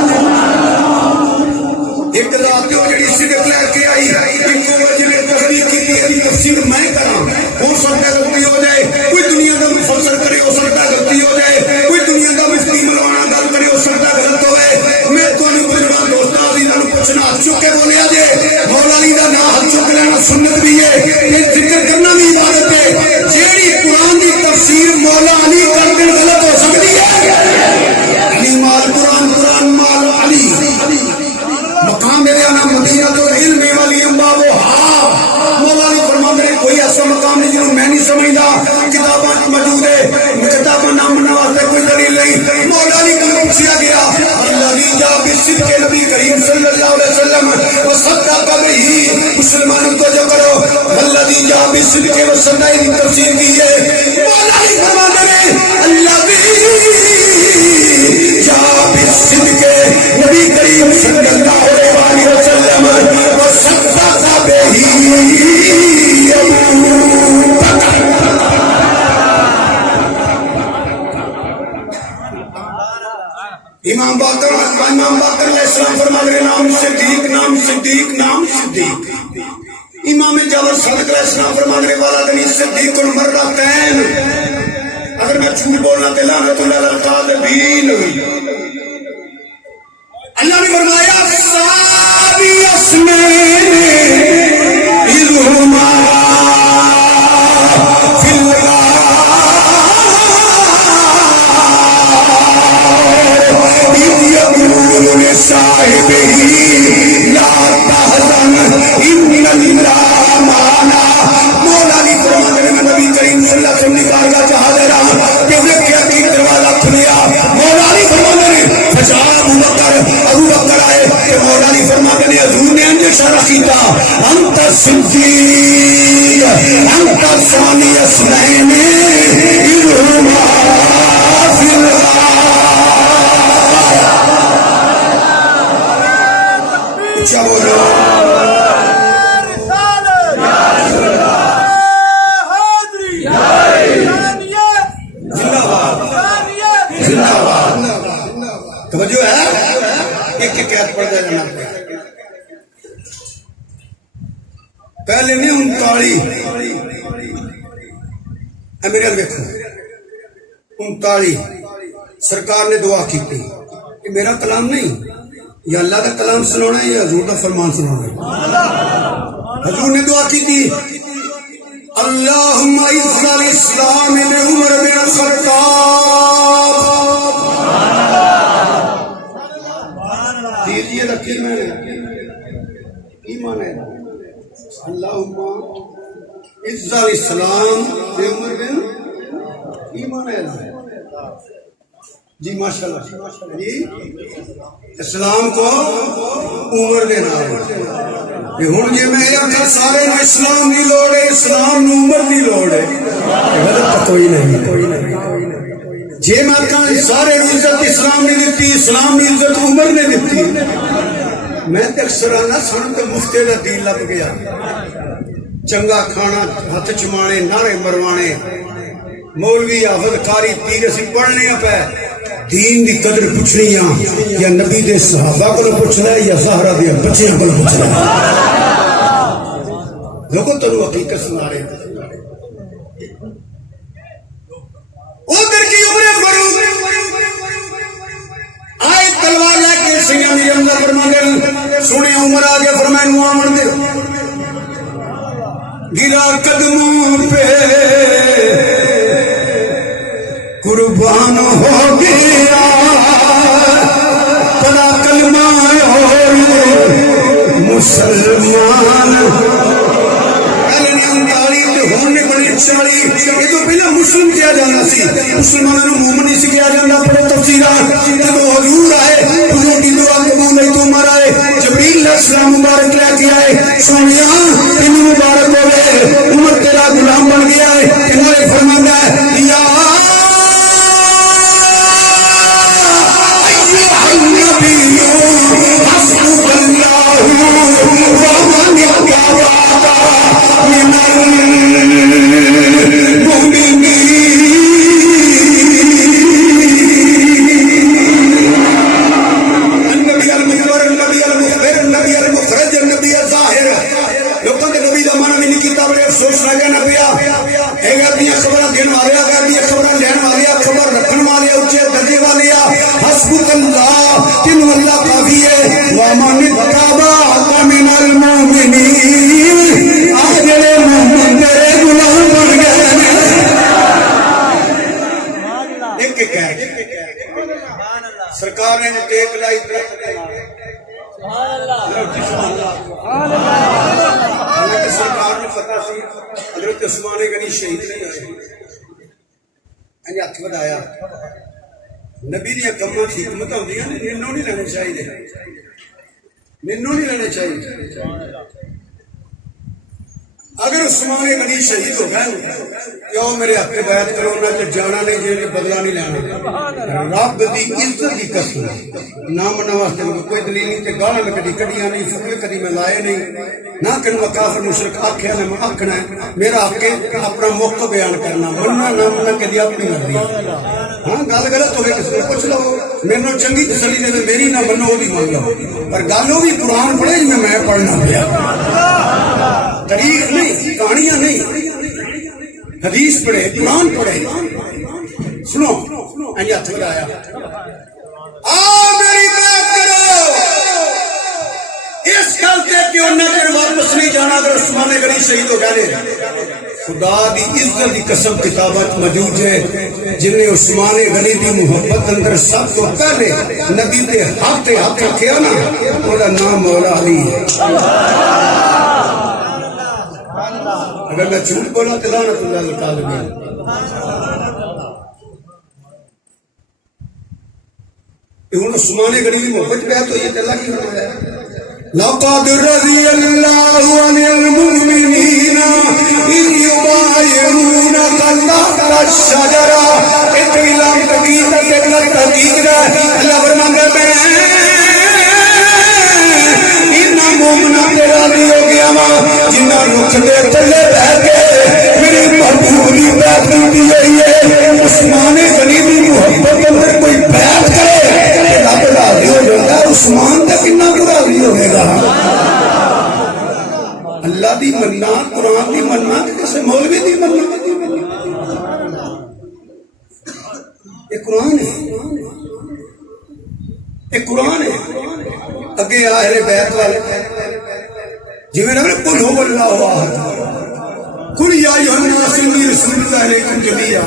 المتقون ایک رات جو جڑی صدق لے کے آئی ایک وجہ نے تصدیق کی تفسیر میں کرا ہو سکتا ہے غلطی ہو جائے کوئی دنیا کا مفسر کرے ہو سکتا ہے غلطی ہو جائے کوئی دنیا کا مفتی ملوانا گل کرے ہو سکتا ہے غلط ہوئے میں تو نہیں بزرگاں دوستاں عزیزاں نوں پوچھنا ہاتھ چک کے بولیا جے مولا علی دا نام ہاتھ چک لینا سنت بھی ہے یہ ذکر کرنا بھی عبادت ہے جیڑی قرآن دی تفسیر مولا علی کر دین غلط ہو سکتی ہے علی مال قرآن قرآن مال علی مقام میرے آنا مدینہ تو علم والی امباب و ہاں مولا علی فرماتے ہیں کوئی ایسا مقام نہیں جنہوں میں نہیں سمجھدا کتاباں موجود ہے کتاباں نام بنانے واسطے کوئی دلیل نہیں مولا علی کو پوچھا گیا اللہ جا بالصدق کے نبی کریم صلی اللہ علیہ وسلم وصدق به مسلمانوں کو جو کرو اللہ جا بالصدق وصدق کی تفسیر کی ہے مولا علی فرماتے ہیں اللہ جا بالصدق نبی کریم صلی اللہ علیہ وسلم امام باقر علیہ السلام فرماتے ہیں نام صدیق نام صدیق نام صدیق. امام جعفر صادق علیہ السلام فرماتے ہیں ولدنی صدیق مرتين. اگر میں جھوٹ بولنا تو لعنت اللہ علی الکاذبین. اللہ نے فرمایا صحابی اسمین اذہما فی يقول لصاحبه لا تحزن ان الله معنا. مولا علی فرماتے ہیں نبی کریم صلی اللہ علیہ وسلم کی بارگاہ میں حاضر رہا کہ وہ کیا دین دروازہ کھلیا. مولا علی فرماتے ہیں فجاء ابو بکر آئے کہ مولا علی فرماتے ہیں حضور نے انجے اشارہ کیتا انت صدیق انت ثانی اثنین اذہما فی کیا بولو توجہ ہے ایک ایک آیت پڑھ دے جناب. پہلے نہیں 39 میرے دیکھو 39 سرکار نے دعا کی تھی کہ میرا کلام نہیں یا اللہ کا کلام سنانا ہے یا حضور کا فرمان سنانا ہے. حضور نے دعا کی تھی اللہم اعز الاسلام بعمر بن الخطاب. دیجیے رکھیے میں ایمان ہے اللہم اعز الاسلام بعمر بن ایمان ہے جی ماشاءاللہ جی اسلام کو عمر دے نام کہ ہن جے میں آکھا سارے نوں اسلام دی لوڑ ہے اسلام نوں عمر دی لوڑ ہے غلط کوئی نہیں. جے میں آکھا سارے نوں عزت اسلام نے دتی اسلام دی عزت عمر نے دتی میں تے اکثر نہ سن تے مفتی دا دین لب گیا. چنگا کھانا ہاتھ چمانے نعرے مروانے مولوی حافظ قاری پیر اسی پڑھنے پے دین دی قدر پوچھنی یا نبی دے صحابہ کو پوچھنا ہے یا زہرا دے بچیاں کو پوچھنا ہے. لوگوں تو حقیقت سنا رہے ہیں ادھر کی عمر فاروق آئے تلوار لے کے سیاں میرے اندر فرماندے سنے عمر آگے فرمائے نو آمن دے گرا قدموں پہ قربان ہو گیا پڑا کلمہ اور مسلمان. ہونے بڑی چاڑی یہ تو پہلے مسلم کیا جانا سی مسلمانوں مومن نہیں سی کیا جانا. پڑھو تفسیرات جب حضور آئے حضور کی دعا قبول نہیں تو عمر آئے جبریل علیہ السلام مبارک لے کے آئے سونیا تین مبارک ہو گئے عمر تیرا غلام بن گیا ہے. انہوں فرمایا ہے یا سرکار نے ٹیک لائی سرکار نے پتا سی حضرت عثمان غنی شہید نہیں آئے ہاتھ بدایا. نبی دیا کما حکمت ہوتی ہیں ننو نہیں لینے چاہیے ننو نہیں لینے چاہیے. اگر عثمان غنی شہید ہو گئے کیوں میرے ہاتھ بیعت کرو نہ جانا نہیں جی بدلا نہیں لینا. رب دی عزت دی قسم نہ من واسطے کوئی دلیل نہیں تے گالاں میں کدی کڈیاں نہیں فتوی کدی میں لائے نہیں نہ کہ میں کافر مشرک آکھیا نہ میں آکھنا ہے. میرا حق ہے اپنا موقع بیان کرنا مننا نہ مننا کدی اپنی مرضی. ہاں گل غلط ہوگی کسی کو پوچھ لو میرے نو چنگی تسلی دے میری نہ منو وہ بھی من لو پر گل وہ بھی قرآن پڑھے جی میں پڑھنا پیا تاریخ نہیں کہانیاں نہیں حدیث پڑھے قرآن پڑھے سنو اینج ہاتھ بڑھایا آؤ میری بات کرو اس گل سے کہ انہیں پھر واپس نہیں جانا اگر عثمان غنی شہید ہو گئے خدا دی عزت دی قسم کتابت موجود ہے جن نے عثمان غنی دی محبت اندر سب کو پہلے نبی دے ہاتھ رکھیا نا وہ نام مولا علی ہے اگر میں جھوٹ بولا تو لعنت اللہ العالمین ہوں عثمان غنی دی محبت پہ تو یہ اللہ کی فرمایا ہے لقد رضي الله عن المؤمنين إذ يبايعونك تحت الشجرة اطلام تقید اللہ فرماتا ہے اتنا مومنا تیرا نہیں ہو گیا ماں جنہ رخ دے تلے بیٹھ کے میری محبوبی بیعت کی گئی ہے عثمان غنی دی محبت اندر کوئی بیعت کرے رب راضی ہو جاتا ہے عثمان تک کتنا راضی ہوئے گا اللہ دی مننا قرآن دی مننا کسی مولوی دی مننا یہ قرآن ہے یہ قرآن ہے اگے آہر بیت والے جی میں نے قل هو اللہ احد قل یا ایھا الناس انی رسول اللہ علیکم جمیعا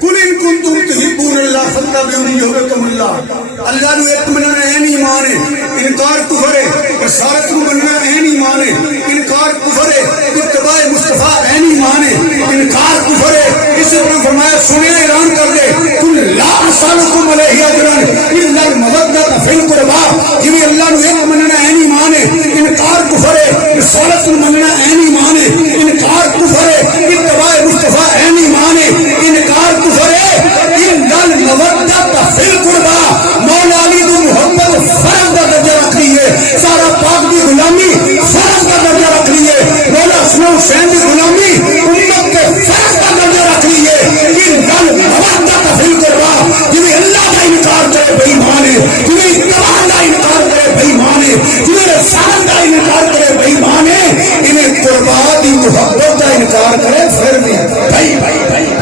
قل ان کنتم تحبون اللہ فاتبعونی یحببکم اللہ اللہ نو ایک مننا این ایمان ہے انکار کفر ہے رسالت کو مننا این ایمان ہے انکار کفر ہے اتباع مصطفیٰ این ایمان ہے انکار کفر ہے اس نے فرمایا سنے اعلان کر دے قل لا اسالکم علیہ اجرا الا المودۃ فی القربى جی اللہ نو ایک مننا این ایمان ہے انکار کفر ہے رسالت کو مننا این ایمان ہے انکار کفر ہے اتباع مصطفیٰ این ایمان ہے انکار کفر ہے الا المودۃ فی القربى مولا علی دی محبت فرض کا درجہ رکھ رہی ہے سارا پاک دی غلامی فرض کا درجہ رکھ رہی ہے مولا حسن حسین دی غلامی امت کے فرض کا درجہ رکھ رہی ہے یہ گل محبت فی القربى جی اللہ کا انکار کرے بے ایمان ہے جی اتباع کا انکار کرے بے ایمان ہے جی رسالت کا انکار کرے بے ایمان ہے انہیں قربا دی محبت کا انکار کرے پھر بھی بھائی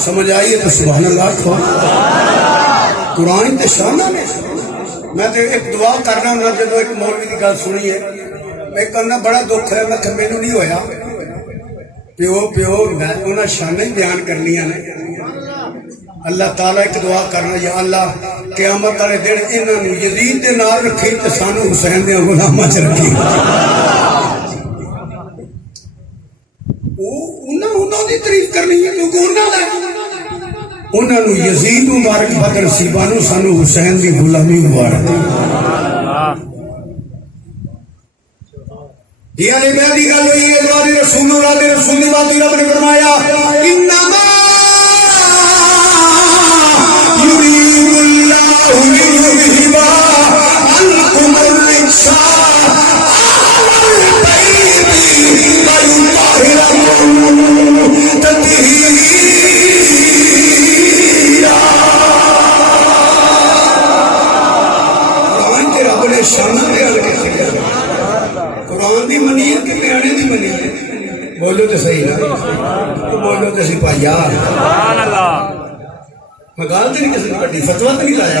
سمجھ آئیے تو سبحان اللہ کھو قرآن تے شان ہے میں تو ایک دعا کرنا ہوں جب ایک مولوی کی گل سنی ہے میں کرنا بڑا دکھ ہے میں کہ مینوں نہیں ہویا پیو میں انہاں شانیں ہی بیان کرنیاں نے اللہ تعالیٰ ایک دعا کرنا یا اللہ قیامت والے دن انہاں نوں یزید دے نال رکھی تے سانوں حسین دے غلاماں چ رکھی انہوں دی تعریف کرنی ہے کیونکہ انہوں نے یزید مبارک بدر نصیبانو سانو حسین دی غلامی مبارک یہ علی بیدی گل ہوئی ہے جو رسول اللہ دے رسول دی بات رب نے فرمایا انما یرید اللہ لیذھب عنکم الرجس قرآن دی منی ہے کہ پیانے دی منی ہے بولو تو صحیح نا بولو تو سپاہیا میں گال تو نہیں کسی نے کٹی فتوا تو نہیں لایا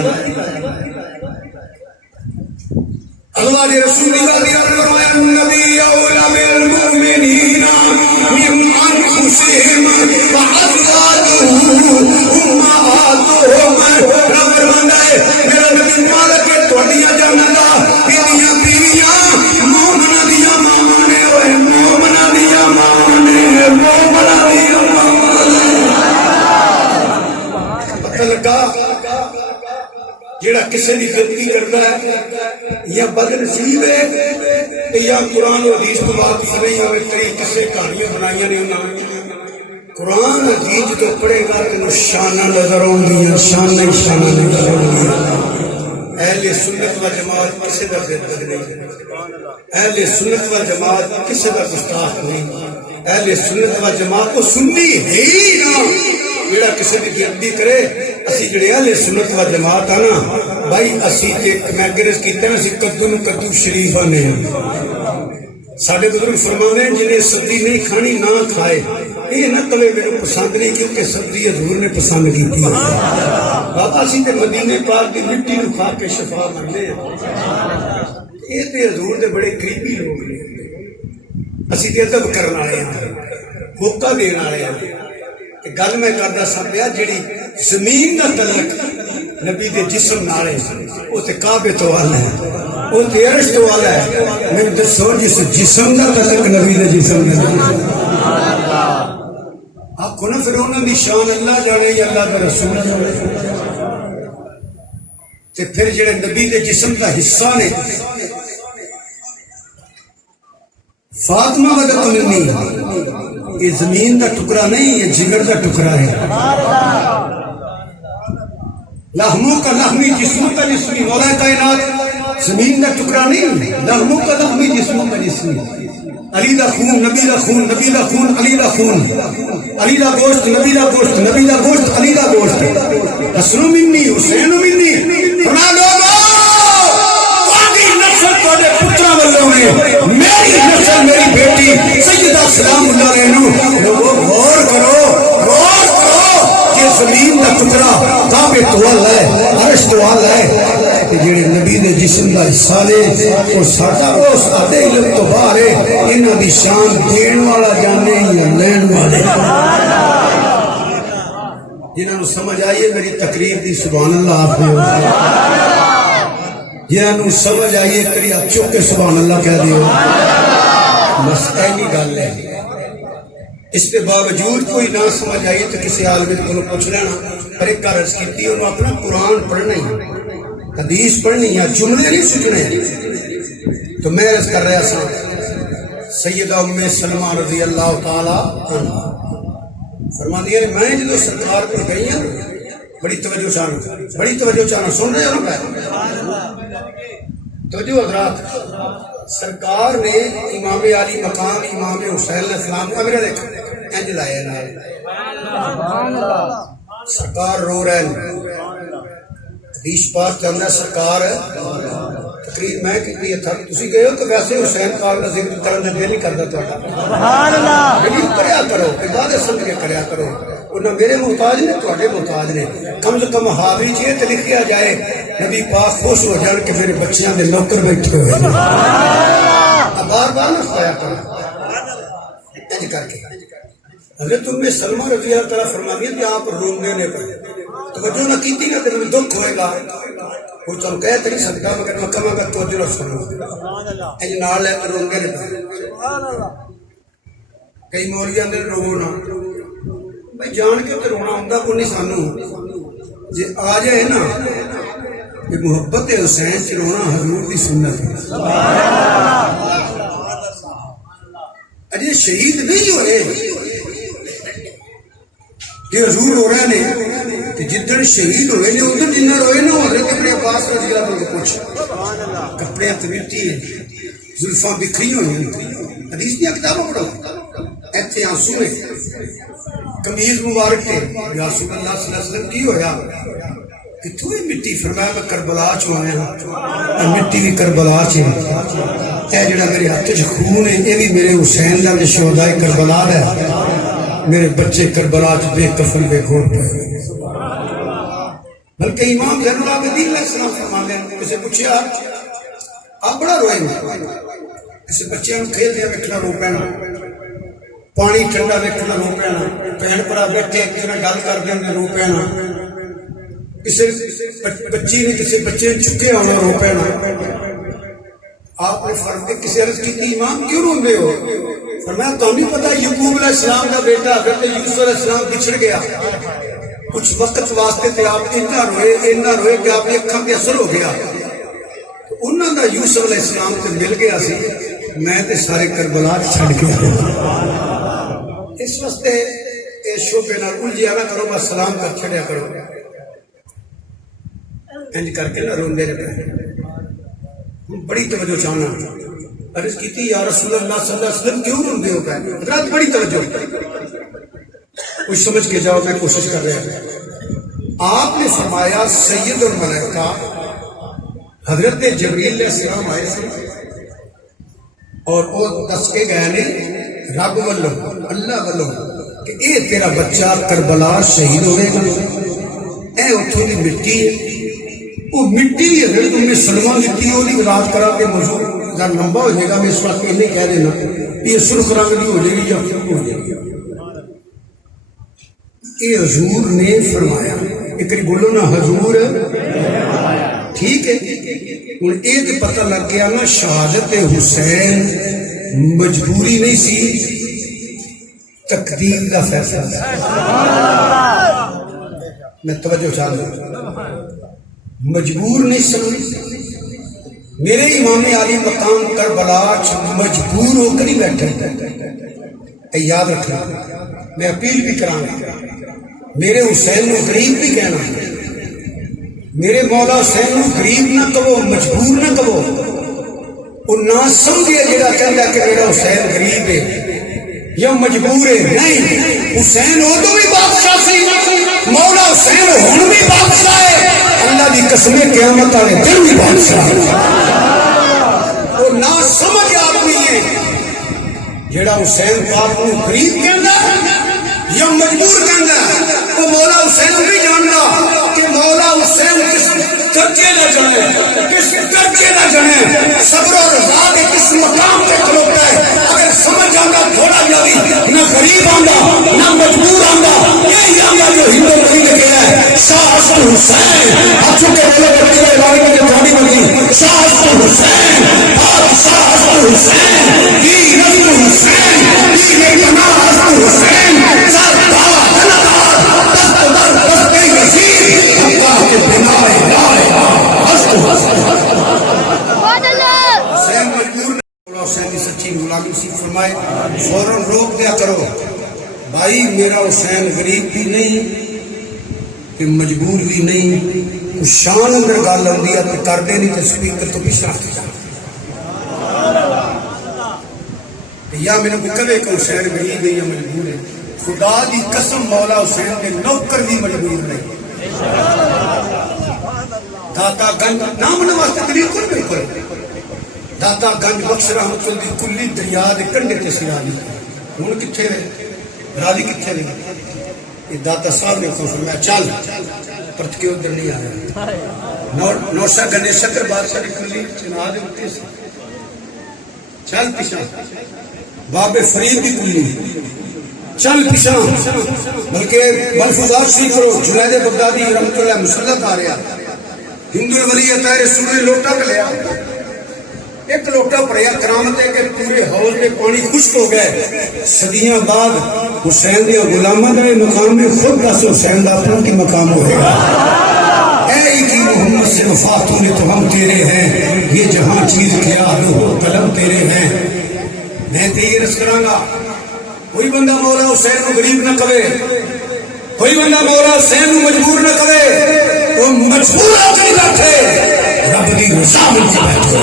اللہ دے رسول اللہ دے فرمایا النبی اولا بالمؤمنین من انفسهم وازواجهم امہاتهم رب فرماتا ہے میرا نبی مالک ہے تواڈیاں جاناں دا بیویاں بیویاں مومناں دیاں ماواں نے اوے مومناں دیاں ماواں نے مومناں دیاں ماواں نے پتہ لگا جیڑا کسی کی غلطی کرتا ہے یا بد نصیب ہے یا قرآن و حدیث تو واقف نہیں ہوئے کئی قصے کہانیاں بنائیاں نہیں انہوں قرآن حدیث تو پڑھے گا کہ شانہ نظر آؤں شانہ نظر آؤں اہل سنت و جماعت کسی کا بہتر نہیں اہل سنت و جماعت کسی کا گستاخ نہیں اہل سنت و جماعت کو سنی ہے ہی نہ جڑا کسی کی بےادبی کرے اسی جڑے اہل سنت و جماعت آ نا بھائی اسی میں گرج کیتے نا اسی کدو نو کدو شریف آنے سارے بزرگ فرمانے ہیں جنہیں سبزی نہیں کھانی نہ کھائے یہ نہ کلے میرے پسند نہیں کیونکہ سبزی حضور نے پسند کی تھی بابا اسی تے مدینے پاک دی مٹی نو کھا کے شفا منگنے یہ تے حضور دے بڑے قریبی لوگ نے اسی تے ادب کرن والے ہیں موقع دین والے ہیں گل میں کردا سا پیا جڑی زمین دا تعلق نبی دے جسم نال ہے او تے کعبے تو والا ہے وہ عرش تو والا ہے میں دسو جس جسم دا تعلق نبی دے جسم نال آپ کو نا پھر انہاں دی شان اللہ جانے یا اللہ دا رسول جانے تے پھر جڑے نبی دے جسم دا حصہ نے فاطمہ ودا منی یہ زمین دا ٹکڑا نہیں یہ جگر دا ٹکڑا ہے لحموں کا لحمی جسموں کا جسمی مولا کائنات زمین کا ٹکڑا نہیں لحموں کا لحمی جسموں کا جسمی علی دا خون نبی دا خون نبی دا خون علی دا خون علی دا گوشت نبی دا گوشت نبی دا گوشت علی دا گوشت حسن منی حسین منی فرما لوگو تہاڈی نسل تہاڈے پتراں والوں نے میری نسل میری بیٹی سیدہ سلام اللہ علیہ لوگو غور کرو کہ زمین دا ٹکڑا کعبے تو والا ہے عرش تو والا ہے کہ جڑے نبی دے جسم دا حصہ نے وہ ساڈا وہ ساڈے علم تو باہر ہے انہاں دی شان دین والا جانے یا لین والے جنہاں نو سمجھ آئیے میری تقریر دی سبحان اللہ آپ نے جنہاں نو سمجھ آئیے کری آپ چک کے سبحان اللہ کہہ دیو بس اینی گل ہے اس کے باوجود کوئی نہ سمجھ آئیے تو کسی عالم کو پوچھ لینا پر ایک عرض کی انہوں اپنا قرآن پڑھنا ہی حدیث پڑھنی یا جملے نہیں سکنے تو میں عرض کر رہا سا سیدہ ام سلمہ رضی اللہ تعالی عنہ فرما دیا میں جدو سرکار پر گئی ہیں بڑی توجہ چاہنا سن رہے ہو نا توجہ حضرات سرکار نے امام علی مقام امام حسین علیہ السلام کا میرا دیکھا اینج لایا نا سرکار رو رہے ہیں حدیث پاک چل رہا سرکار تقریر میں کی تھا تسی گئے ہو تو ویسے حسین پاک کا ذکر کرنے کا دل نہیں کرتا تھوڑا دل کریا کرو عبادت سمجھ کے کریا کرو انہاں میرے محتاج نے تواڈے محتاج نے کم سے کم حاوی چیئے تو لکھیا جائے نبی پاک خوش ہو جان کہ میرے بچیاں دے نوکر بیٹھے ہوئے ہیں بار بار نہ خوایا کرو اینج کر کے حضرت ام سلمہ رضی اللہ تعالیٰ فرماتی ہیں کہ آپ روندے نے پر توجہ نہ کیتی نہ تمہیں دکھ ہوئے گا وہ تم کہتے نہیں صدقہ مگر میں کما کا توجہ نہ سنو اینج نال لے کر روندے نے پر کئی مولیاں نے رو نہ بھائی جان کے تو رونا ہوندا کوئی نہیں سانو جے آ جائے نا کہ محبت حسین سے رونا حضور دی سنت ہے اجے شہید نہیں ہوئے کہ حضور رو رہے نے کہ جدن شہید ہوئے نے ادھر جنہ روئے نا حضرت ابن عباس رضی اللہ عنہ کو پوچھ کپڑے ہتھ مٹی ہے زلفاں بکھری ہوئی حدیث دی کتابوں پڑھو ایتھے آنسو نے قمیض مبارک تے یا رسول اللہ صلی اللہ علیہ وسلم کی ہویا کتوں یہ مٹی فرمایا میں کربلا چ آیا ہاں مٹی بھی کربلا چ اے جڑا میرے ہاتھ وچ خون ہے یہ بھی میرے حسین دا شہداء کربلا ہے میرے بچے کربلا چ بے کفن بے گھوڑ پے بلکہ امام زین العابدین علیہ السلام فرماتے ہیں کسے پوچھا آپ بڑا روئے کسے بچے کھیل دیا ویکھنا رو پینا پانی ٹھنڈا ویکھنا رو پینا بہن بھرا بیٹھے ایک دوسرے گل کردے ہوندے رو پینا کسی بچی نے کسی بچے نے چکے ہونا رو پینا آپ نے فرق کسی عرض کی امام کیوں روندے ہو فرمایا تو نہیں پتا یعقوب علیہ السلام کا بیٹا حضرت یوسف علیہ السلام بچھڑ گیا کچھ وقت واسطے تھے آپ اتنا روئے کہ آپ کی اکھاں پہ اثر ہو گیا انہوں دا یوسف علیہ السلام سے مل گیا سی میں تے سارے کربلا چھڑ کے اس واسطے اس شعبے نال الجھیا نہ کرو بس سلام کر چھڑیا کرو انج کر کے نہ روندے رہے بڑی توجہ چاہنا عرض کی یا رسول اللہ صلی اللہ علیہ وسلم کیوں روندے ہو پے حضرت بڑی توجہ کچھ سمجھ کے جاؤ، میں کوشش کر رہا ہوں۔ آپ نے فرمایا سید الملائکہ حضرت جبریل علیہ السلام آئے سے اور وہ دس کے گئے نے رب والوں اللہ والوں کہ اے تیرا بچہ کربلا شہید ہوئے گا، اے اتھوں دی مٹی ہے، وہ مٹی بھی حضرت ام سلمہ مٹی وہ رات کرا کے موضوع لمبا ہو جائے گا، میں اس وقت یہ نہیں کہہ دینا یہ سرخ رنگ کی ہو جائے گی یا ہو جائے گی۔ یہ حضور نے فرمایا، ایک بولو نا حضور، ٹھیک ہے۔ ہوں یہ تو پتہ لگ گیا نا شہادت حسین مجبوری نہیں سی، تقدیر کا فیصلہ۔ میں توجہ چاہ رہا مجبور نہیں سمجھ، میرے امام عالی مقام کربلا مجبور ہو کر ہی بیٹھے، یاد رکھنا۔ میں اپیل بھی کرانا، میرے حسین کو غریب بھی کہنا، میرے مولا حسین کو غریب نہ کہو، مجبور نہ کہو۔ وہ نہ سمجھے جڑا کہتا کہ میرا حسین غریب ہے یا مجبور ہے، نہیں، حسین وہ تو بھی بادشاہ سی، مولا حسین ہن بھی بادشاہ ہے، اللہ دی قسم قیامت والے دن بھی بادشاہ ہے۔ وہ نہ سمجھ آدمی ہے جڑا حسین پاک کو غریب کہندا یا مجبور کہندا، وہ مولا حسین بھی جاندا کہ مولا حسین کس درجے نہ جانے، کس درجے نہ جانے، صبر و رضا کے کس مقام پہ کھلوتا ہے۔ اگر سمجھ آندا تھوڑا جا بھی، نہ غریب آندا نہ مجبور آندا، یہی آندا جو ہندو نبی نے کہا ہے شاہ حسین، ہاتھوں کے بولے بچے والے کے تھوڑی بنی شاہ حسین، بادشاہ حسین، ویر حسین، ویر پناہ حسین، سردار تنہار دست در دست یزید، اللہ کے بنا حسین مجبور مولا حسین کی سچی غلامی سی فرمائے، فوراً روک دیا کرو بھائی، میرا حسین غریب بھی نہیں کہ مجبور بھی نہیں، شان اندر گل آتی ہے تو کر دے نہیں تو سپیکر تو پیچھے ہٹ جا، یا میرے کو کہے کہ حسین غریب ہے یا مجبور ہے، خدا دی قسم مولا حسین کے نوکر بھی مجبور نہیں۔ داتا گنج نام نواستے بالکل بالکل داتا گنج بخش رحمت اللہ کلی دریا دے کنڈے تے سی راضی، ہن کتھے رہے راضی کتھے رہے؟ یہ داتا صاحب نے فرمایا چل پرت کے ادھر نہیں آیا، نوشا گنے شکر بادشاہ کی کلی چنا دے اتے سی، چل پیچھا بابے فرید کی کلی، چل پیچھا، بلکہ ملفوظات سی کرو، جنید بغدادی رحمت اللہ مسلط آ رہا، ہندو ولی عطا رسول نے لوٹا پہ لیا، ایک لوٹا پڑیا، کرامت ہے کہ پورے حوض میں پانی خشک ہو گئے، صدیاں بعد حسین دیا غلامہ دے مقام میں خود دس حسین دا اپنا کی مقام ہوئے گا۔ اے کی محمد سے وفاتوں نے تو ہم تیرے ہیں، یہ جہاں چیز کیا روح قلم تیرے ہیں۔ میں تیرے رس کرانگا، کوئی بندہ مولا حسین کو غریب نہ کہے، کوئی بندہ مولا حسین کو مجبور نہ کہے، وہ مجبور آ کر بیٹھے رب دی رضا مل کے بیٹھے۔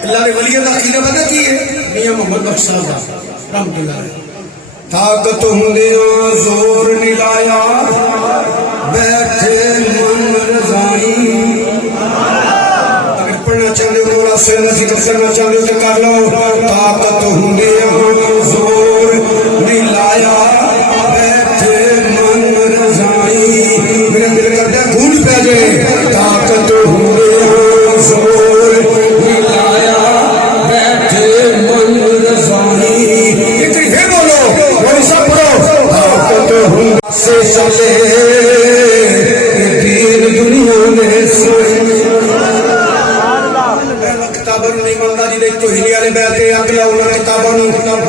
اللہ نے ولی اللہ عقیدہ پتہ کی ہے، میاں محمد بخش صاحب رحمت اللہ علیہ، طاقت ہندیاں زور نلایا بیٹھے من رضائی۔ اگر پڑھنا چاہتے ہو مولا حسین ذکر کرنا چاہتے ہو تو کر لو، طاقت ہندیاں زور نلایا بیٹھے من رضائی۔ میرا دل کرتا ہے بھول پہ جائے، طاقت ہندیاں زور نلایا بیٹھے من رضائی۔ ایک ہی بولو وہ سب پڑھو، طاقت ہندیاں سے چلے دین دنیا میں سوئی۔ کتابوں نہیں مانتا جی دیکھ تو ہلی والے بیٹھے اگلا انہوں نے کتابوں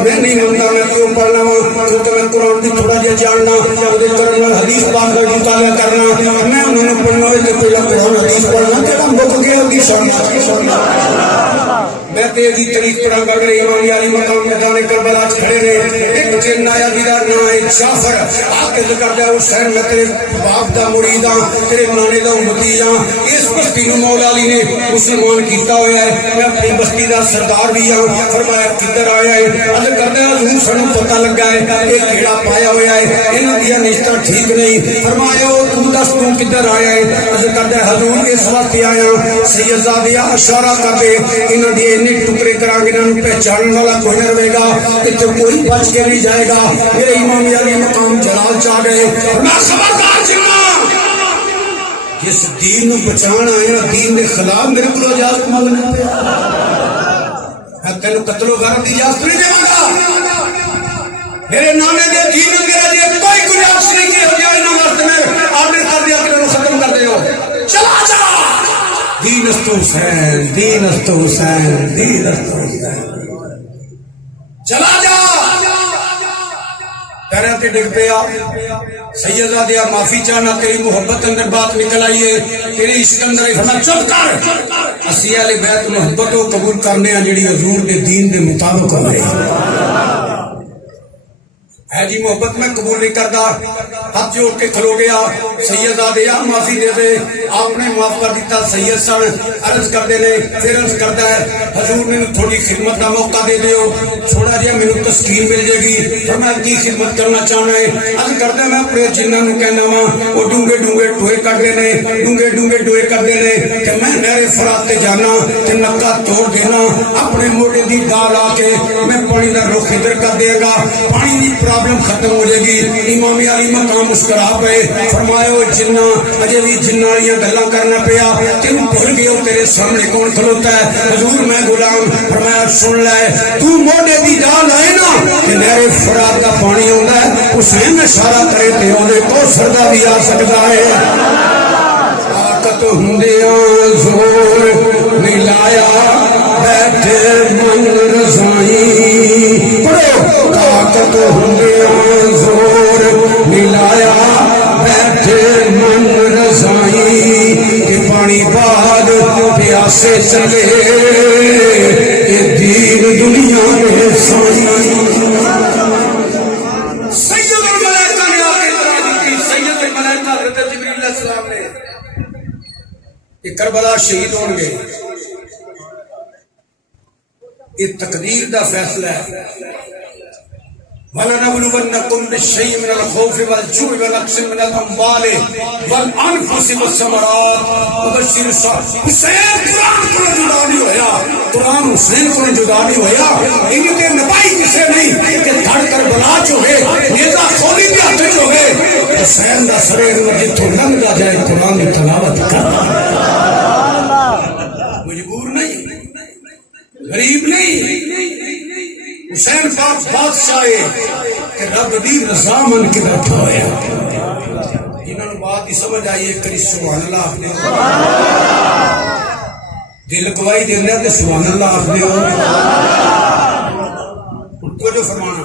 میں نہیں مانتا، میں کیوں پڑھنا وا کیونکہ میں قرآن کی تھوڑا جہا جاننا، وہ کرنا حدیث پاک کا مطالعہ کرنا، میں انہوں نے پڑھنا ہوئے تو پہلا قرآن حدیث پڑھنا جب مک گیا ان کی شان۔ میں دے دی تاریخ پڑھا کر امام علی مقام میدان کربلا کھڑے نے. ایک جن آیا میرا نام ہے جعفر آ کے ذکر دیا حسین میں تیرے باپ دا مرید ہاں تیرے نانے دا امتی ہاں. اس بستی نو مولا علی نے مسلمان کیتا ہوا ہے. میں اپنی بستی دا سردار بھی ہوں. فرمایا کدھر آیا ہے؟ عرض کرتا ہے حضور سانو پتہ لگا ہے یہ کیڑا پایا ہوا ہے انہاں دی نشتہ ٹھیک نہیں. فرمایا تو دس تو کدھر آیا ہے؟ عرض کرتا ہے حضور اس وقت آیا سید زادیا اشارہ کر دے انہاں دی اتنے ٹکڑے کراں گے انہاں نوں پہچانن والا کوئی نہ رہے گا تے کوئی بچ کے نہیں جائے گا. میرے امام علی مقام جلال چاہ گئے. میں خبردار جنہ جس دین نو بچانا آیا دین دے خلاف میرے کو اجازت مانگنا پیا. میں تینوں قتل و غارت دی اجازت نہیں دے گا. میرے نانے دے دین میرا جی کوئی گنجائش نہیں کی ہو جائے نہ وقت میں آپ نے کر دیا کہ ختم کر دے ہو. چلا جا دین است حسین دین است حسین دین است حسین. چلا جا پیروں تے ڈگ پیا. سیدہ دیا معافی چاہنا تیری محبت اندر بات نکل آئی ہے تیری عشق اندر فرمایا چپ کر. اسی اہل بیت محبت کو قبول کرنے ہیں جڑی حضور دے دین دے مطابق ہو رہی ہے جی. محبت میں قبول نہیں کرتا. ہاتھ جوڑ کے کھلو گیا. سیدہ دیا معافی دے دے. آپ نے معاف کر دیتا. سید سن عرض کرتے نے پھر عرض کرتا ہے حضور نے تھوڑی خدمت کا موقع دے دیو تھوڑا جہا میرے تسکین مل جائے گی. پھر میں کی خدمت کرنا چاہنا ہے. عرض کرتا ہے میں اپنے جنہوں نے کہنا وا وہ ڈونگے ڈونگے ٹوئے کرتے ہیں ڈونگے ڈونگے ٹوئے کرتے ہیں کہ میں نہر فرات تے جانا تے نکا توڑ دینا اپنے موٹے دی ڈال آ کے میں پانی کا رخ ادھر کر دے گا پانی کی پرابلم ختم ہو جائے گی. امام علی مقام مسکرا پے. فرمایا جنہ اجے بھی جنہ والی گلاں کرنا پیا تین بھول گئے تیرے سامنے کون کھلوتا ہے؟ حضور میں غلام. فرمایا سن لے تو موڈے دی ڈال آئے نا کہ نہر فرات کا پانی آتا ہے حسین اشارہ کرے تے اودے کوثر دا بھی آ سکتا ہے. طاقت ہوندیاں زور ملایا بیٹھے من رضائی. پڑھو طاقت ہوندیاں زور ملایا بیٹھے من رضائی کہ پانی بعد پیاسے چلے یہ دین دنیا کے سائی. سید الملائکہ نے آ کے اطلاع دی. سید الملائکہ حضرت جبریل علیہ السلام نے کہ کربلا شہید ہون گے. یہ تقدیر دا فیصلہ ہے. وَلَنَبْلُوَنَّكُمْ بِالشَّيْءِ مِنَ الْخَوْفِ وَالْجُوعِ وَنَقْصٍ مِنَ الْأَمْوَالِ وَالْأَنفُسِ وَالثَّمَرَاتِ وَبَشِّرِ الصَّابِرِينَ. حسین قرآن کو جدا نہیں ہویا. قرآن حسین کو جدا نہیں ہویا. ان کے نبائی کسے نہیں کہ دھڑ کر بلا جو ہے نیزہ کھولی بھی ہاتھ جو ہے حسین دا سرے جتوں لنگ جا جائے قرآن کی تلاوت کرنا. مجبور نہیں غریب نہیں. حسین پاک بادشاہ کہ رب دی رضا من کے بیٹھا ہوا. جنہوں نے بات ہی سمجھ آئی ہے کری سبحان اللہ آخنے دل گواہی دینا تے سبحان اللہ آخنے ہو. تو جو فرمانا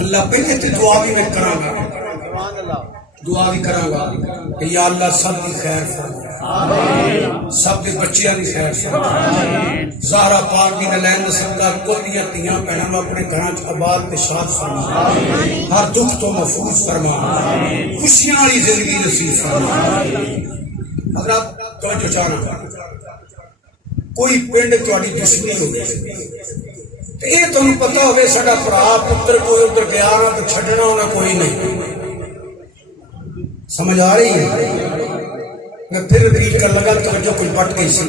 اللہ پہلے تے دعا بھی میں کراں گا. دعا بھی کراں گا کہ یا اللہ سب کی خیر فرما سب کے بچیاں کی خیر فرما. زہرا پاک دی نلین نسلدار پوتیاں تیاں بہناں اپنے گھراں چ آباد تے شاد فرما. ہر دکھ تو محفوظ فرما. خوشیاں والی زندگی نصیب فرما. حضرات توجہ چاہنا کوئی پنڈ تہاڈی دشمنی ہوے تے اے تانوں پتہ ہوے ساڈا بھرا پتر کوئی ادھر گیا نا تے چھڈنا انہاں کوئی نہیں. سمجھ آ رہی ہے؟ میں پھر ریپیٹ کر لگا توجہ کوئی پٹ گئی سی.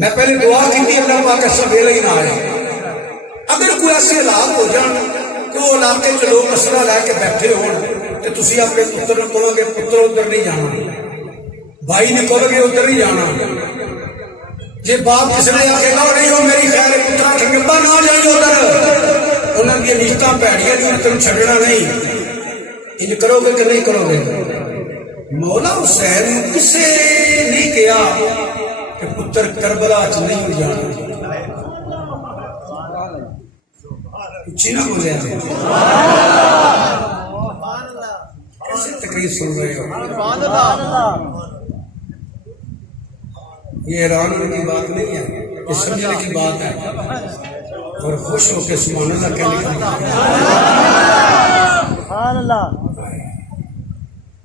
میں پہلے دعا کی اللہ پاک ایسا ویلا ہی نہ آئے. اگر کوئی ایسے حالات ہو جان کہ وہ علاقے چ لوگ مسئلہ لے کے بیٹھے ہون تو تسی اپنے پتر کو کہو گے پتر ادھر نہیں جانا بھائی نے کہو گے ادھر نہیں جانا. جی باپ کسی نے آخے گا نہیں ہو میری خیر پترا ٹھنگبا نہ جائیے ادھر انہوں نے نیتاں پیڑیاں نہیں تم چھڈنا نہیں. ان کرو گے کہ نہیں کرو گے؟ مولا حسین کسے نہیں کہا کہ پتر کربلا چ نہیں جانا. کچھ نہ بولے کیسے تقریر سن رہے ہو؟ یہ حیران ہونے کی بات نہیں ہے، یہ سمجھنے کی بات ہے، اور خوش ہو کے سبحان اللہ کہنے کی بات ہے۔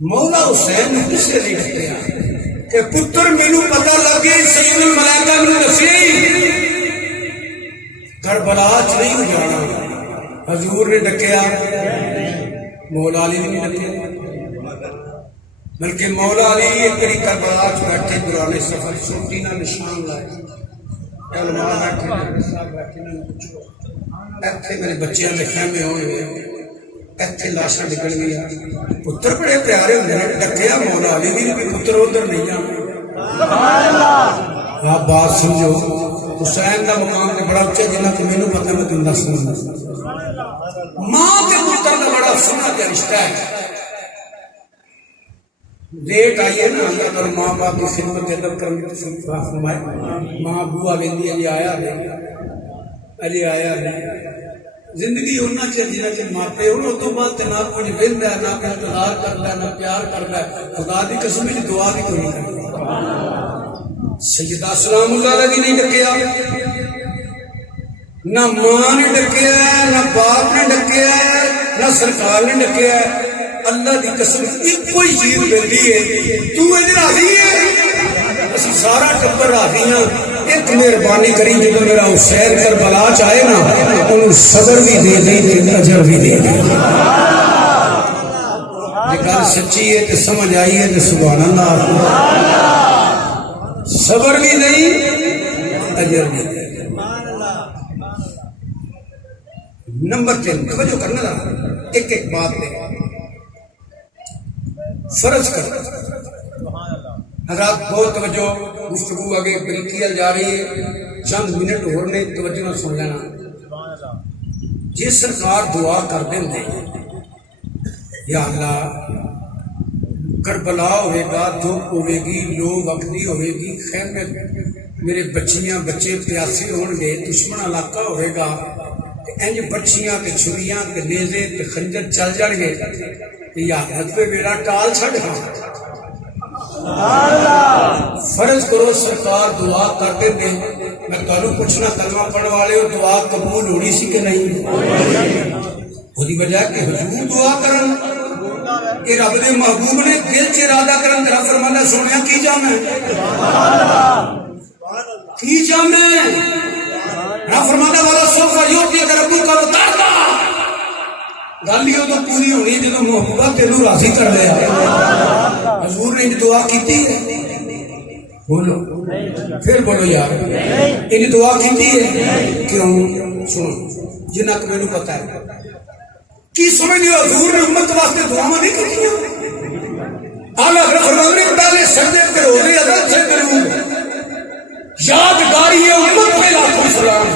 مولا حسین نے کس لیے نہیں کہتے کہ پتر مینوں پتہ لگ گئی سید الملائکہ نے دسی کربلا چ نہیں جانا، حضور نے ڈکیا، مولا علی نے نہیں ڈکیا، بلکہ مولا علی ایک بڑی کربلا چ بیٹھے دوران سفر چھوٹی نہ نشان لائے، علماء بیٹھے صاحب بیٹھے نہ پوچھو ایتھے میرے بچیاں دے خیمے ہوئے ایتھے لاشاں ڈگن گیا، پتر بڑے پیارے ہوندے نے، ڈکیا مولا علی بھی پتر ادھر نہیں جانا۔ آپ بات سمجھو، حسین کا مقام تے بڑا اچھا جنہ کو مینوں پتہ میں تمہیں دس دوں، ماں کے پتر کا بڑا سونا تے رشتہ ہے۔ لیٹ آئیے نا اللہ تعالی ماں باپ کی خدمت ادب کرنے کی فرمائے، ماں بوا ویندی علی آیا دے، علی آیا دے، زندگی ہونا چاہیے جنہ چ ماپے ہونا، تو بعد تے نہ کچھ ویندا ہے، نہ کوئی انتظار کرتا ہے، نہ پیار کرتا ہے، خدا دی قسم وچ دعا بھی کوئی نہیں کرتا۔ سیدہ سلام اللہ علیہ بھی نہیں ڈکیا، نہ ماں نے ڈکیا ہے، نہ باپ نے ڈکیا ہے، نہ سرکار نے ڈکیا ہے۔ اللہ دی قسم ایک کوئی چیز ملتی ہے، تو ادھر راضی ہے، اسی سارا ٹبر راضی ہاں۔ ایک مہربانی کری جب میرا حسین کربلا چاہے نا انہوں صبر بھی دے دے اجر بھی دے دے۔ یہ گل سچی ہے تو سمجھ آئی ہے تو سبحان اللہ، صبر بھی نہیں اجر بھی نہیں۔ نمبر 3 توجہ کرنا تھا، ایک ایک بات پہ فرض کر حضرات بہت توجہ، گفتگو آگے بریکیل جا رہی ہے، چند منٹ اور نے توجہ نہ سن لینا۔ جی سرکار دعا کر دیں دے یا اللہ کربلا ہوئے گا، دھوپ ہوئے گی، لو وقتی ہوئے گی، خیمے میرے بچیاں بچے پیاسے ہون گے، دشمن علاقہ ہوئے گا، انج بچیاں تے چھریاں تے نیزے تے خنجر چل جان گے، یا حد پہ میرا ٹال چھڑ گا۔ فرض کرو سرکار دعا کرتے دیں، میں تانوں پوچھنا کلمہ پڑھنے والے ہو دعا قبول ہونی سی کہ نہیں؟ وہی وجہ کہ حضور دعا کرن، کہ رب دے محبوب نے دل چ ارادہ کرن، رب فرمانا سونیا کی جانا ہے، کی جانا ہے، رب فرمانا والا سوفا یوٹی اگر ابو کا اتارتا گل یہ تو پوری ہونی جب محبوبہ تینوں راضی کر لیا۔ حضور نے دعا کیتی ہے، بولو پھر بولو یار، ان دعا کیتی ہے کیوں؟ سنو جنہ کو میں نے پتا ہے کی سمجھ نہیں، حضور نے امت واسطے دعاواں نہیں کیتیاں؟ اعلیٰ فرمانے نے پہلے سجدے پہ روزے ادا سے کروں، یادگاری ہے امت پہ لاکھوں سلام،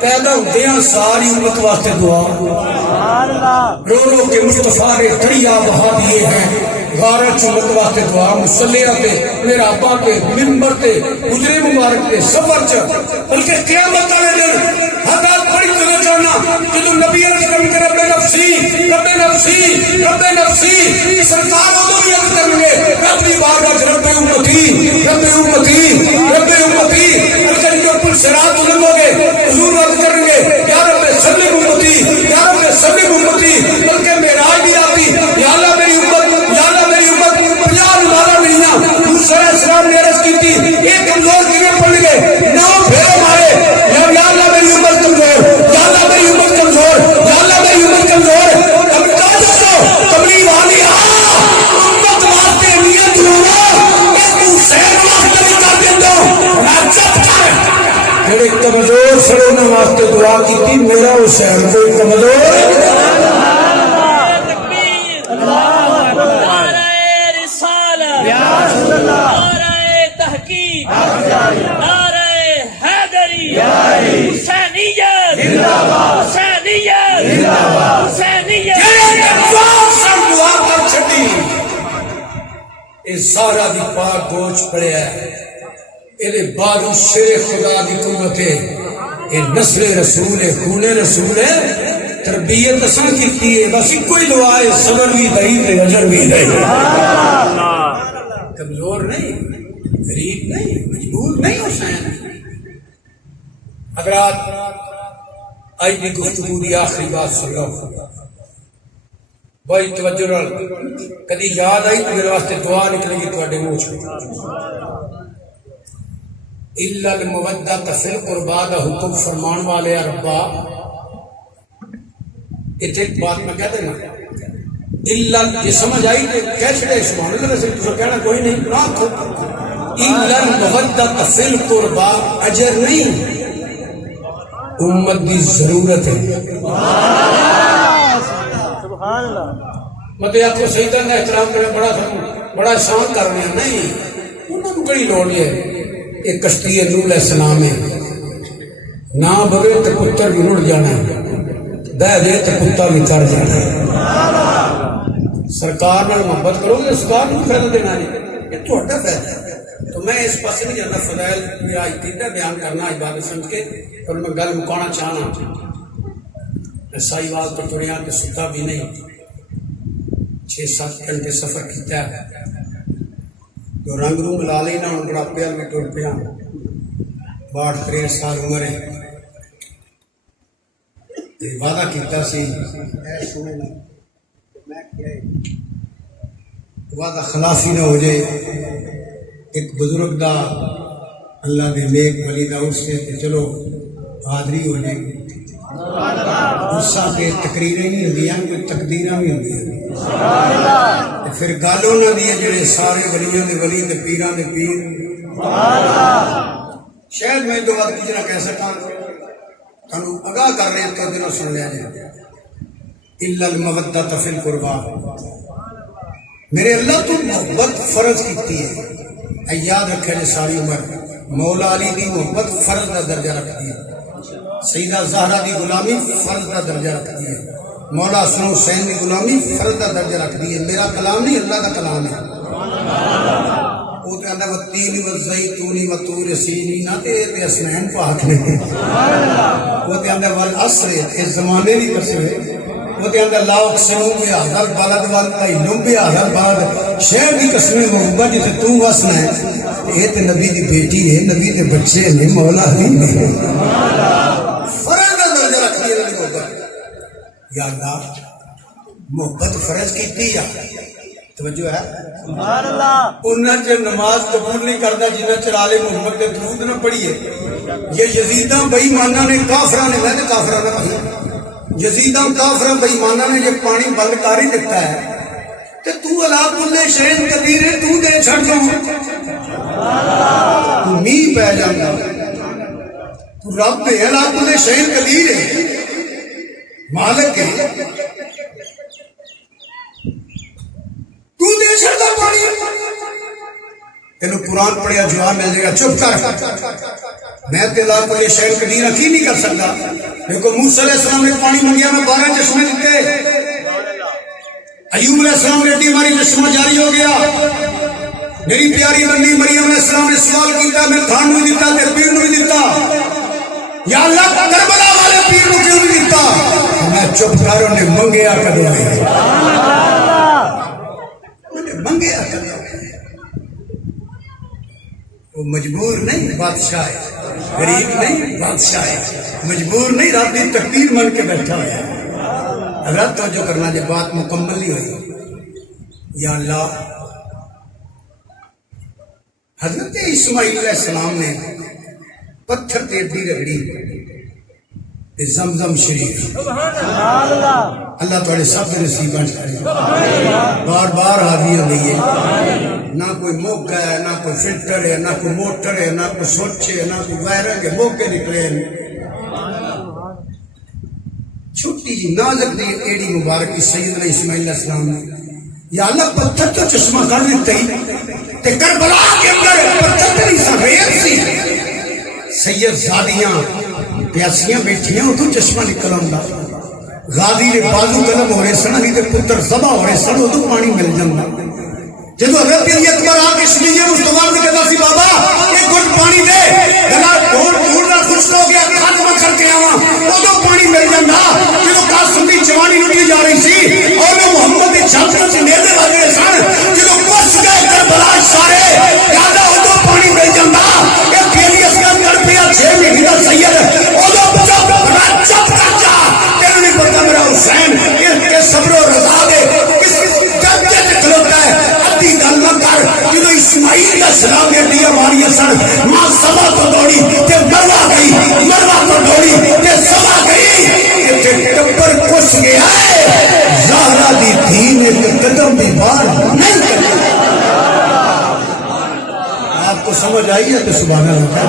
پیدا ہوتے ہیں ساری امت واسطے دعا، رو رو کے مصطفیٰ نے دریا بہا دیے ہیں، غارت امت واسطے دعا، مسلیہ پہ میرا ابا پہ منبر پہ حجرے مبارک پہ سفر چ، بلکہ قیامت والے دن حضرات بڑی جگہ جانا جب نبی اکرم کے رب نفسی رب نفسی رب نفسی سرکار ادو بھی عرض کریں گے رب دی بارگاہ رب امتی رب امتی رب امتی، اگر جو پل صراط ظلم ہو گئے حضور عرض کریں گے یا رب سلم امتی یا رب سلم امتی، بلکہ معراج بھی آتی یا اللہ میری امت یا اللہ میری امت 50 ہزار مہینہ موسیٰ علیہ السلام نے عرض کی تھی، ایک کمزور کیویں پڑ گئے 9 پھیرے مارے، یا اللہ میری امت کمزور، یا اللہ میری امت کمزور، یا اللہ میری امت کمزور، اب کہا جاؤ کملی والی امت واسطے نیت ہونا ایک حسین واسطے بھی کر دیں دو راجت کر میرے کمزور سرونا واسطے دعا کی تھی، میرا حسین کوئی کمزور سارا دی پاک گوچ پڑے ہے، یہ بارو شیر خدا دی قوت ہے، یہ نسل رسول ہے، خون رسول ہے، تربیت اصل کی ہے، بس کوئی دعا ہے، صبر بھی دئی تے اجر بھی دئی، کمزور نہیں۔ غریب نہیں، مجبور نہیں حسین. حضرات آج کی گفتگو کی آخری بات سن لو بھائی توجہ نال. کدی یاد آئی تو میرے واسطے دعا نکلے گی تواڈے منہ چوں. الا المودۃ فی القربا دا حکم فرمان والے ربا. اتنے ایک بات میں کہہ دینا الا جی سمجھ آئی تو کہہ چھڑے سبحان اللہ. ویسے تو کہنا کوئی نہیں نہ کھو. الا المودۃ فی القربا اجر نہیں، امت دی ضرورت ہے. مطلب آپ کو سیدہ نے احترام کرنا بڑا احسان کر رہے ہیں نہیں، انہوں کو بڑی لوڑ ہے. ایک کشتی نوح علیہ السلام ہے، نہ بگے تو پتر بھی رڑ جانا ہے، دہ دے تو کتا بھی کر جانا ہے. سرکار نال محبت کرو گے سرکار کو فائدہ دینا نہیں، یہ تھوڑا فائدہ ہے. تو میں اس پاس نہیں جانا. فضائل میرا عقیدہ بیان کرنا عبادت سمجھ کے، اور میں گل مکانا چاہنا. میں سائی وال تو تریا کہ ستا بھی نہیں، 6-7 گھنٹے سفر کیتا ہے. جو رنگ رونگ لا لینا ہوں بڑا پیا میں ٹر پیا. 62-63 سال عمر ہے. وعدہ کیتا سی وعدہ خلافی نہ ہو جائے. ایک بزرگ دا اللہ دے نیک ولی دا اس سے کہ چلو حاضری ہو جائے گی. غصہ کے تقریریں نہیں ہوندیاں، کوئی تقدیراں بھی ہوندیاں. پھر گل انہاں دی جڑے سارے ولیاں دے ولی تے پیراں دے پیر. شاید میں تو وقت جنا کہہ سکاں تانوں آگاہ کر رہے ہیں تو دنوں سن لیا جائے. الا المودۃ فی القربا. میرے اللہ تو محبت فرض کیتی ہے. یاد رکھے جی ساری عمر مولا علی دی محبت فرض کا درجہ رکھتی ہے. سیدہ زہرا دی غلامی فرض کا درجہ رکھتی ہے. مولا حسن حسین دی غلامی فرض کا درجہ رکھتی ہے. میرا کلام نہیں اللہ کا کلام ہے. وہ تو آدھا والتین والزیتون وطور سینین تے حسنین پاک نے. وہ تو آدھا والعصر اس زمانے کی قسم ہے. وہ تو آدھا لا اقسم بہذا البلد والعین بہذا البلد. شہر کی قسمیں محبت جسے تو وسنا ہے. یہ تو نبی دی بیٹی ہے، نبی دے بچے نے، مولا علی نے فرض کا درجہ رکھی ہے. محبت یا اللہ محبت فرض کیتی یا توجہ ہے. سبحان اللہ. انہاں چ نماز قبول نہیں کرتا جنہاں چ آل محمد دے درود نہ پڑھیے. یہ یزیداں بے ایماناں نے کافراں نے، میں تے کافراں نہ پڑھی، یزیداں کافراں بے ایماناں نے یہ پانی بند کر ہی دیتا ہے. تے تو اللہ کل شیء قدیر ہے، تو دے چھڑ دو. تو میہ پہ جاندا، تو رب ہے، اللہ کل شیء قدیر ہے، مالک ہے. تو دے چھڑ دو پانی. تینوں قرآن پڑھیا جواب مل جائے گا. چپ کر، میں تے اللہ کل شیء قدیر کی نہیں کر سکتا. دیکھو موسیٰ علیہ السلام نے پانی منگیا، میں 12 چشمے دیتے. ایوب علیہ السلام نے ٹی ماری، چشمہ جاری ہو گیا. میری پیاری بندی مریم علیہ السلام نے سوال کیتا، میں کھان بھی دیتا تے پیر بھی دیتا. یا اللہ کربلا والے پیر کو کیوں نہیں دیتا؟ میں چپ کر، انہیں منگیا کدو ہے، انہیں منگیا کدو ہے. وہ مجبور نہیں، بادشاہ ہے. غریب نہیں، بادشاہ ہے. مجبور نہیں، رب کی تقدیر من کے بیٹھا ہوا ہے. حضرت توجہ کرنا جب بات مکمل نہیں ہوئی. یا اللہ حضرت اسماعیل علیہ السلام نے پتھر تے دی رگڑی زمزم شریف. اللہ تعالی سب نصیب کرے. بار بار حاضری ہو گئی ہے. نہ کوئی موقع ہے، نہ کوئی فلٹر ہے، نہ کوئی موٹر ہے، نہ کوئی سوچ ہے، نہ کوئی وائرنگ ہے. موقع نکلے چھوٹی جی نازک دی ایڑی مبارک سیدنا اسماعیل علیہ السلام نے. یا اللہ پتھر تو چشمہ کر دیتا ہی تے کربلا کے اندر پتھر تیری سفید سی. سید زادیاں پیاسیاں بیٹھیاں اتو چشمہ نکل آندا. غازی نے بازو قلم ہو رہے سن، علی دے پتر ذبح ہو رہے سن، اتو پانی مل جاندا. جدو حضرت علی اکبر آ کے شمیہ مصطفیٰ نے کہا سی بابا ایک گھٹ پانی دے، گلا ڈھول ڈھول نہ خشک ہو گیا، کھاد میں کر کے آواں، ادو پانی مل جاندا. جدو قاسم دی جوانی لٹی جا رہی سی اور محمد دی چھت وچ نیزے والے سن، جدو پس گئے کربلا سارے یاد ادو اسماعیل السلام نے دیا ماری سن ماں سبا تو دوڑی تے مروا گئی مروا تو دوڑی تے سبا گئی تے ٹبر کس گیا ہے زہرا دی دھی نے قدم بھی باہر نہیں کرتا. آپ کو سمجھ آئی ہے تو سبحان اللہ.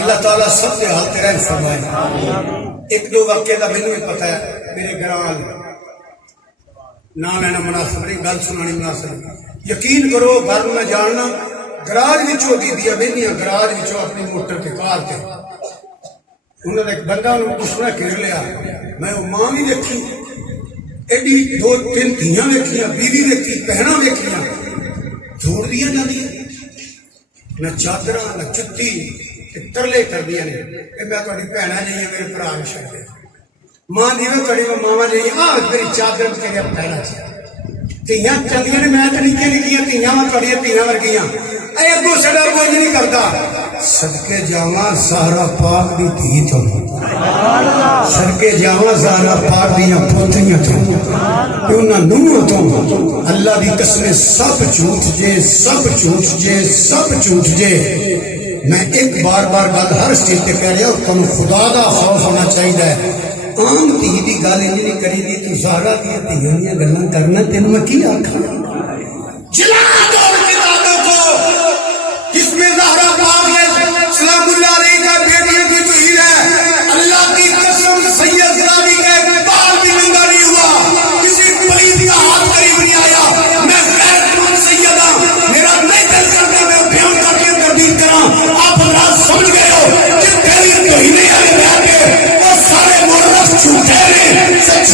اللہ تعالیٰ سب کے حال رحم فرمائے. ایک دو واقعے کا مینوں بھی پتا ہے میرے گھر نہ لینا مناسب نہیں گل سنانی مناسب. یقین کرو گھر میں جاننا گراج وچوں دیدیاں وہدیاں گراج وچوں اپنی موٹر کے کار تے انہوں نے ایک بندہ انہوں پوچھنا گھر لیا. میں وہ ماں بھی دیکھی ایڈی دو تین دھیاں ویکھیاں بیوی ویکھی بہناں ویکھیاں جوڑ دیا جاندیاں نہ چادراں نہ جُتی ترلے کر دیا نے میں تھوڑی بھੈਣਾਂ جی میرے بھرا نہیں چھڈ ماں دی تھوڑی ماوا جی آ میری چادر تیرے پہنا دھیاں چنگیاں نے میں تو نکیاں نکیاں دھیاں وا تھوڑیاں دھیاں ورگیاں اے اگوں سڈا کوئی نہیں کرتا. صدقے جاواں زہرا پاک دی دھی تو صدقے جاواں زہرا پاک دیاں پوتریاں تو انہاں نوہاں تو اللہ دی قسم سب جھوٹ جے سب جھوٹ جے سب جھوٹ جے. میں ایک بار بار گل ہر اسٹیج پہ کہہ رہا ہوں تمہیں خدا دا خوف ہونا چاہیے. عام دھی دی گل انج نہیں کری دی تو زہرا دی دھیاں دیاں گلاں کرنا تینوں میں کی آکھاں. جلا دو کتابوں کو جس میں زہرا پاک ہے سلام اللہ علیہ کا بیٹیاں کی توہین ہے. اللہ کی قسم سید زادی کا ایک بال بھی ننگا نہیں ہوا کسی پلید کا ہاتھ قریب نہیں آیا. میں غیرت مند سید ہوں میرا نہیں دل کرتا میں بیان کر کے تردید کراں. آپ حضرات سمجھ گئے ہو کہ تیری توہینے والے بیٹھے وہ سارے مورخ جھوٹے نے سچ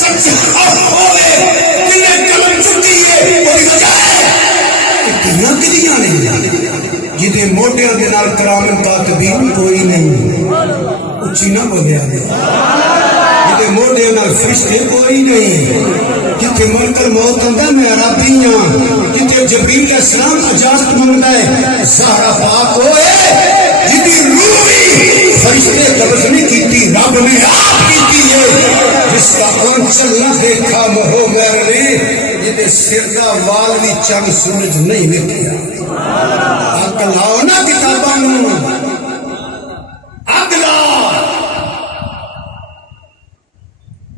سچ ہوئے جنہیں قلم چکی ہے وہ وجہ ہے دھیاں کدیاں نے جدے موٹیاں دے نال کرامن کاتبین کوئی نہیں اچھی نہ بولیا جدے موٹیاں نال فرشتے کوئی نہیں جتے ملکل موت ہوندا میں عربی ہاں جتے جبریل علیہ السلام اجازت منگدا ہے زہرا پاک ہوئے جدی روح بھی فرشتے قبض نہیں کیتی رب نے آپ کیتی ہے جس کا آنچل نہ دیکھا مہو میر نے جدے سر دا وال بھی چند سورج نہیں ویکھیا. اگ لاؤ نا کتاباں نوں اگ لاؤ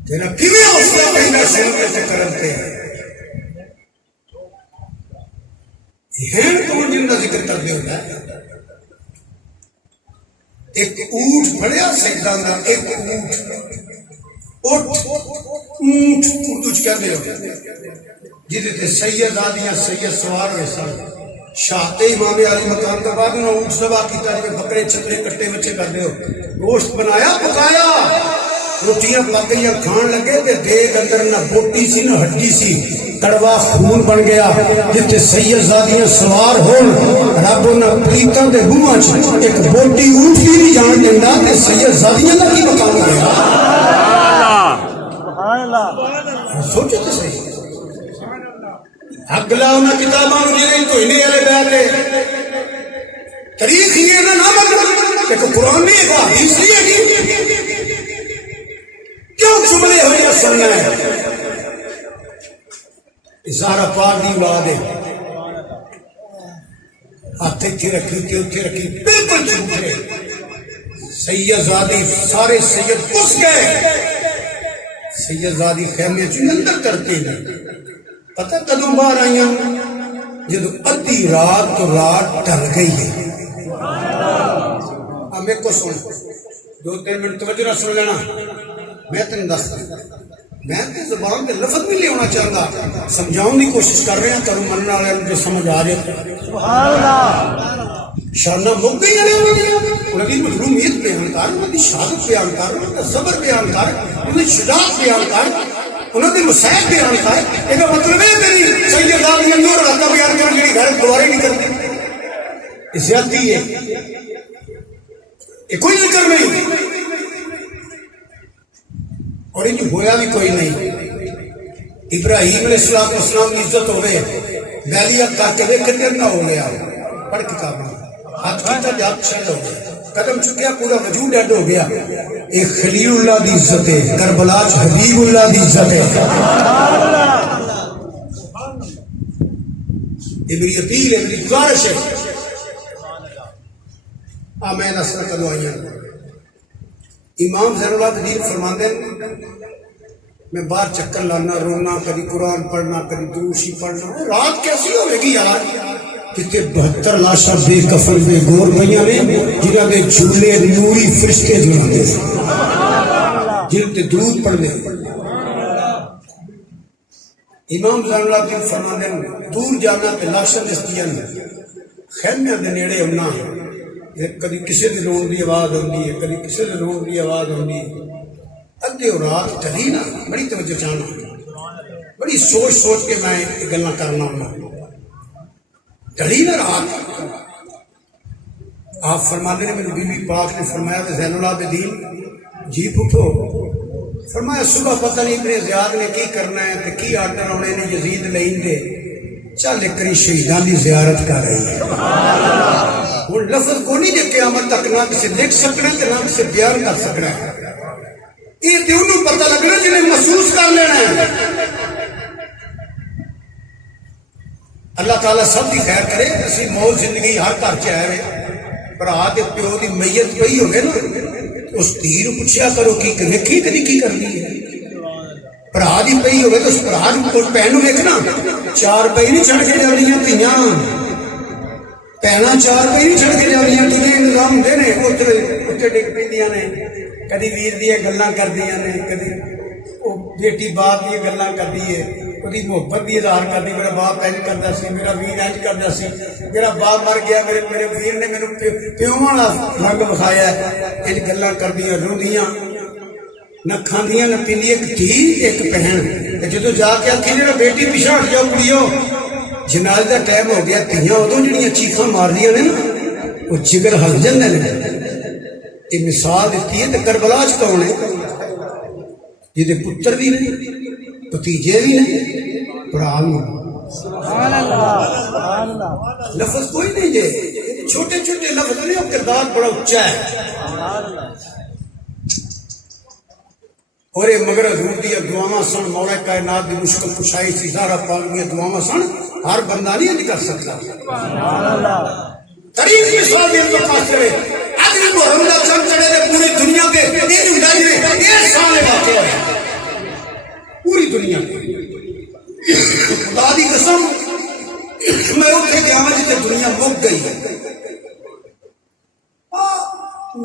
تیرا کیویں حوصلہ پہنا سن کے کرتے ہیں کون جن کا ذکر کر دے ہوتا ہے. ایک اونٹ پڑیا سیداں دا ایک اونٹ اونٹ اردو چ کہندے ہو جدے تے سید آدیاں سید سوار ہوئے سن شاہتے امام علی مقام کے بعد انہوں نے اونٹ سوا کیتا جی بکرے چھترے کٹے بچے کر دے ہو گوشت بنایا پکایا روٹیاں پک گئی کھان لگے تے دیگ اندر نہ بوٹی سی نہ ہڈی سی کڑوا خون بن گیا جتے سید زادیاں سوار ہون رب انہاں پلیتاں دے منہاں چ ایک بوٹی اونٹ بھی نہیں جان دیندا تے سید زادیاں دا کی مقام ہویا. سبحان اللہ سوچو تے صحیح. اگلا انہاں کتاباں نوں جڑے توہینے والے بیٹھے تاریخ یہ نہ مطلب کہ قرآن نہیں ہے حدیث نہیں ہے کیوں چملے ہوئے سننا ہے. زہرا پاک دی اولاد ہے ہاتھ اتھے رکھی تے اتھے رکھی بالکل جھوٹے سید زادی سارے سید گھس گئے. سید زادی خیمے چ اندر کرتے ہیں پتہ کدوں باہر آئیاں جدو ادھی رات تو رات ڈل گئی ہے. اب میرے کو سن دو تین منٹ توجہ نہ سن لینا میں تین دس میں تے زبان کے لفظ بھی لے آنا چاہتا سمجھاؤں کی کوشش کر رہے ہیں تم مننے والے جو سمجھ آ جائے سبحان اللہ. شانہ مک گئی انہوں کی محرومیت بیان کر انہوں کی شہادت بیان کر انہوں کا صبر بیان کر انہوں کی شجاعت بیان کر انہوں کے مسائل بیان کر. یہ مطلب ہے تیری سید زادیاں نور رکھا بیان کرنے کی غیرت دوبارہ نہیں کرتی زیادتی ہے یہ کوئی ذکر نہیں اور یہ ہویا بھی کوئی نہیں. ابراہیم علیہ السلام کی عزت ہو گئے بیلیہ تاکہ کتنے نہ ہو گیا پڑھ کتاباں ہاتھ کیتا جات شہد ہو گیا قدم چکیا پورا وجود ڈیڈ ہو گیا. ایک خلیل اللہ دی عزت ہے کربلا حبیب اللہ دی عزت ہے یہ میری اپیل ہے، میری گزارش ہے. میں دسنا کدو آئی ہوں. امام زین العابدین فرماندے میں باہر چکر لانا، رونا، کبھی قرآن پڑھنا، کبھی دروشی پڑھنا. رات کیسی ہوئے گی یار کتنے 72 لاشاں بے کفن بے گور پہ نے جنہوں کے جھولے نوری فرشتے جڑاتے جن تے درود پڑھتے. امام زین العابدین فرماندے دور جانا تے لاشاں دستیاں خیمے دے نیڑے ہونا. کدی کسی دے رون دی آواز آتی ہے، کدی کسی دے رون دی آواز آتی ہے. ادھے رات ٹلی نا بڑی توجہ چاہنا، بڑی سوچ سوچ کے میں یہ گلاں کرنا ہوں. ٹلی نا رات آپ فرماتے ہیں، میری بیوی پاک نے فرمایا کہ زین العابدین جی اٹھو. فرمایا صبح پتہ نہیں ابن زیاد نے کی کرنا ہے تو کی آرڈر آنے نے یزید لین دے چل ایک کری شہیدان کی زیارت کر رہی ہے. ہوں لفظ کو نہیں جی قیامت تک نہ کسی لکھ سکنا نہ کسی بیان کر سکنا. یہ تو انہوں پتہ لگنا جنہیں محسوس کر لینا ہے. اللہ تعالیٰ سب کی خیر کرے. اسی موت زندگی ہر گھر چ آئے برا کے پیو کی میت پئی ہوگی نا اس دھی پوچھا کرو کی ویکھی کدی کی کرنی ہے. برا کی پئی ہوگی تو اس برا بھن ویکنا 4 پئی نہیں چڑھ کے جانیاں دھیاں بھنا 4 پئی نہیں چڑھ کے جانیاں. تجھے انتظام ہوتے ہیں اتنے ڈگ پہ نے کدی ویر دیا گلاں کردیا نے کدی وہ بیٹی باپ دیا گلاں کرتی ہے وہی محبت بھی اظہار کرتی. میرا باپ اینج کرتا سی، میرا ویر اینج کرتا سی، میرا باپ مر گیا، میرے ویر نے میرے پیو والا رنگ وکھایا. انج گلاں کردیا روندیاں نہ کھاندیاں نہ پیندیاں. ایک دھی ایک بہن جدو جا کے آخی میرا بیٹی پیچھے ہٹ جاؤ کڑیو جناز کا ٹائم ہو گیا دھیاں ادو جہاں چیخاں ماردیاں نے نا وہ جگر ہل جاندے نے. یہ مثال دیتی ہے تو کربلا چ کون ہے جہدے پتر بھی نہیں بھتیجے بھی نہیں برا بھی. لفظ کوئی نہیں جی چھوٹے چھوٹے لفظ نہیں اور کردار بڑا اچا ہے. اور یہ مگر حضور دیا دعاواں سن مولا کائنات دی مشکل کشائی سی زہرا پاک دیا دعاواں سن ہر بندہ نہیں انج کر سکتا. ترین مثال دے تو پاس چلے اگلی محرم دا چند چڑھے دے پوری دنیا کے یہ ہدایت نے یہ سال واقع ہویا پوری دنیا خدا دی قسم میں اتنے گیا جتنے دنیا مک گئی ہے.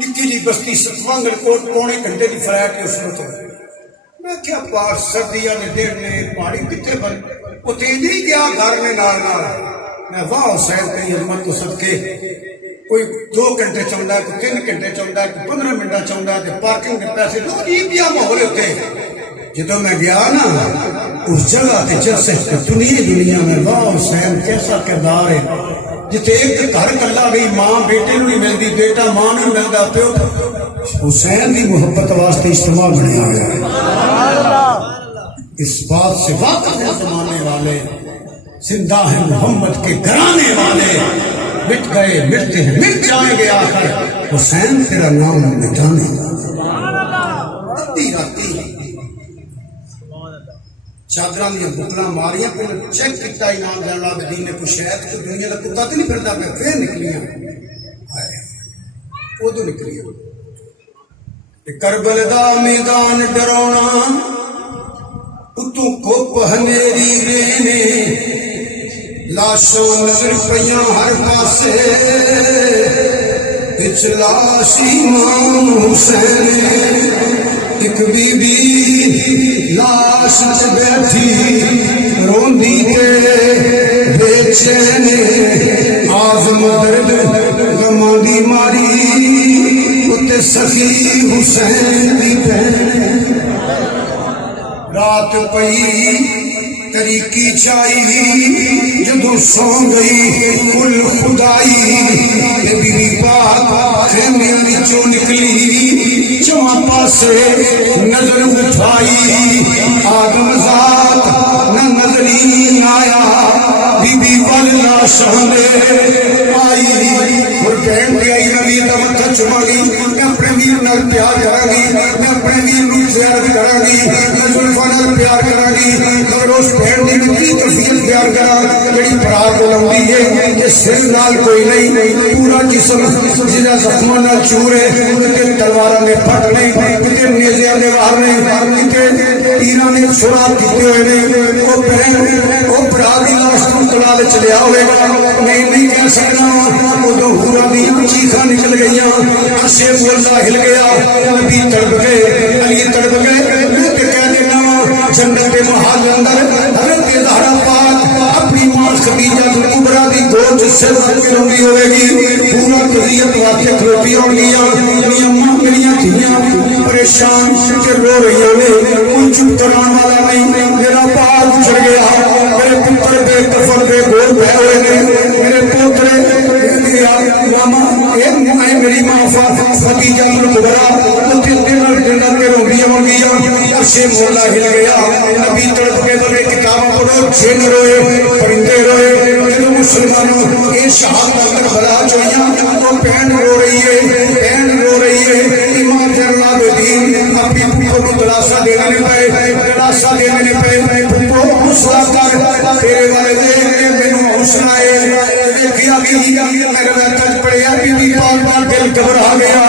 نکی جی بستی ستوانگل کوٹ پونے گھنٹے کی فلائٹ کے اس وقت میں کیا پار سردیاں نے دیر نے پہاڑی کتنے بن وہ تیز ہی گیا گھر میں نال نال میں واہ حسین کہیں عظمت کو صدقے کوئی 2 گھنٹے چاہتا ہے کوئی 3 گھنٹے چاہتا ہے کوئی 15 منٹ چاہتا ہے پارکنگ کے پیسے دو عجیب جہا ماحول ہوتے. جدو میں گیا نا اس جگہ کے جلسے دنیا میں واہ حسین کیسا کردار ہے جتے ایک گھر کلا گئی ماں بیٹے نہیں ملتی بیٹا ماں نہیں ملتا پیو حسین کی محبت واسطے اجتماع بنیا گیا. اس بات سے واقف ہے زمانے والے زندہ ہیں محمد کے گھرانے والے مٹ گئے مٹتے ہیں مٹ جائیں گے آخر حسین تیرا نام مٹانے راتی چادران دیا بکلا ماریاں پھر چیک کیتا امام زین العابدین نے کوئی شاید کوئی دنیا کا کتا تو نہیں پھرتا میں پھر نکلیاں ادو نکلیاں. کربل دا میدان ڈرونا اتوں کپ ہنیری رینے لاشاں نظر پیاں ہر پاسے وچ لاش امام حسین ایک بی بی لاش تے بیٹھی روندی تے بے چین آزم درد غماں دی ماری اتے سخی حسین دی بہن رات پئی طریقی چائی جدو سو گئی کل خدائی بی بی پاک خیمے وچوں نکلی چواں پاسے نظر اٹھائی آدم ذات نہ نظری آیا بی بی ول لاشاں دے آئی اور کہن دی آئی نبی دا متھا چما گئی میں اپنے ویر نال پیار کراں گی میں اپنے ویر نوں زیارت کراں گی میں زلفاں نال پیار کراں گی مگر اس بہن دی کی کیفیت بیان کراں جڑی برات لاؤندی ہے کہ سر نال کوئی نہیں پورا جسم جہاں زخماں نال چور ہے کتے تلواراں دے پھٹ نہیں کتے نیزیاں دے وار نہیں کتے تیراں نے سراغ کیتے ہوئے نے وہ بہن وہ برا دی لاش تو تلا وچ لیا ہوئے گا نہیں کہہ سکنا ادو حوراں دی چیخاں نکل گئیاں عرش مولا ہل گیا نبی تڑپ گئے علی تڑپ گئے میں تے کہہ دینا جنت کے محل اندر حضرت زہرا پاک اپنی ماں خدیجہ کبریٰ دی گود سے رکھ کے روندی ہوئے گی پورا قضیت واسطے کھلوتی ہوں گیاں میری اماں میریاں دھیاں پریشان کے رو رہی نے کوئی چپ کران والا نہیں میرا پال اچھڑ گیا میرے پتر بے کفن بے گول بہ ہوئے نے میرے پوترے ماما اے میری ماں خدیجہ کبریٰ دن کے روندی ہوں گیاں عرش مولا ہل گیا نبی تڑپ کے بلے کتابوں پڑھو جن روئے پرندے روئے جو مسلمانوں یہ شہادت کربلا چوئیاں وہ بہن رو رہی ہے امام زین العابدین اپنی پھپھو کو دلاسا دینے پے پھپھو حوصلہ کر تیرے والدین نے مینوں حوصلہ دیکھیا کہ میرے وقت پڑھیا بی بی پاک کا دل گھبرا گیا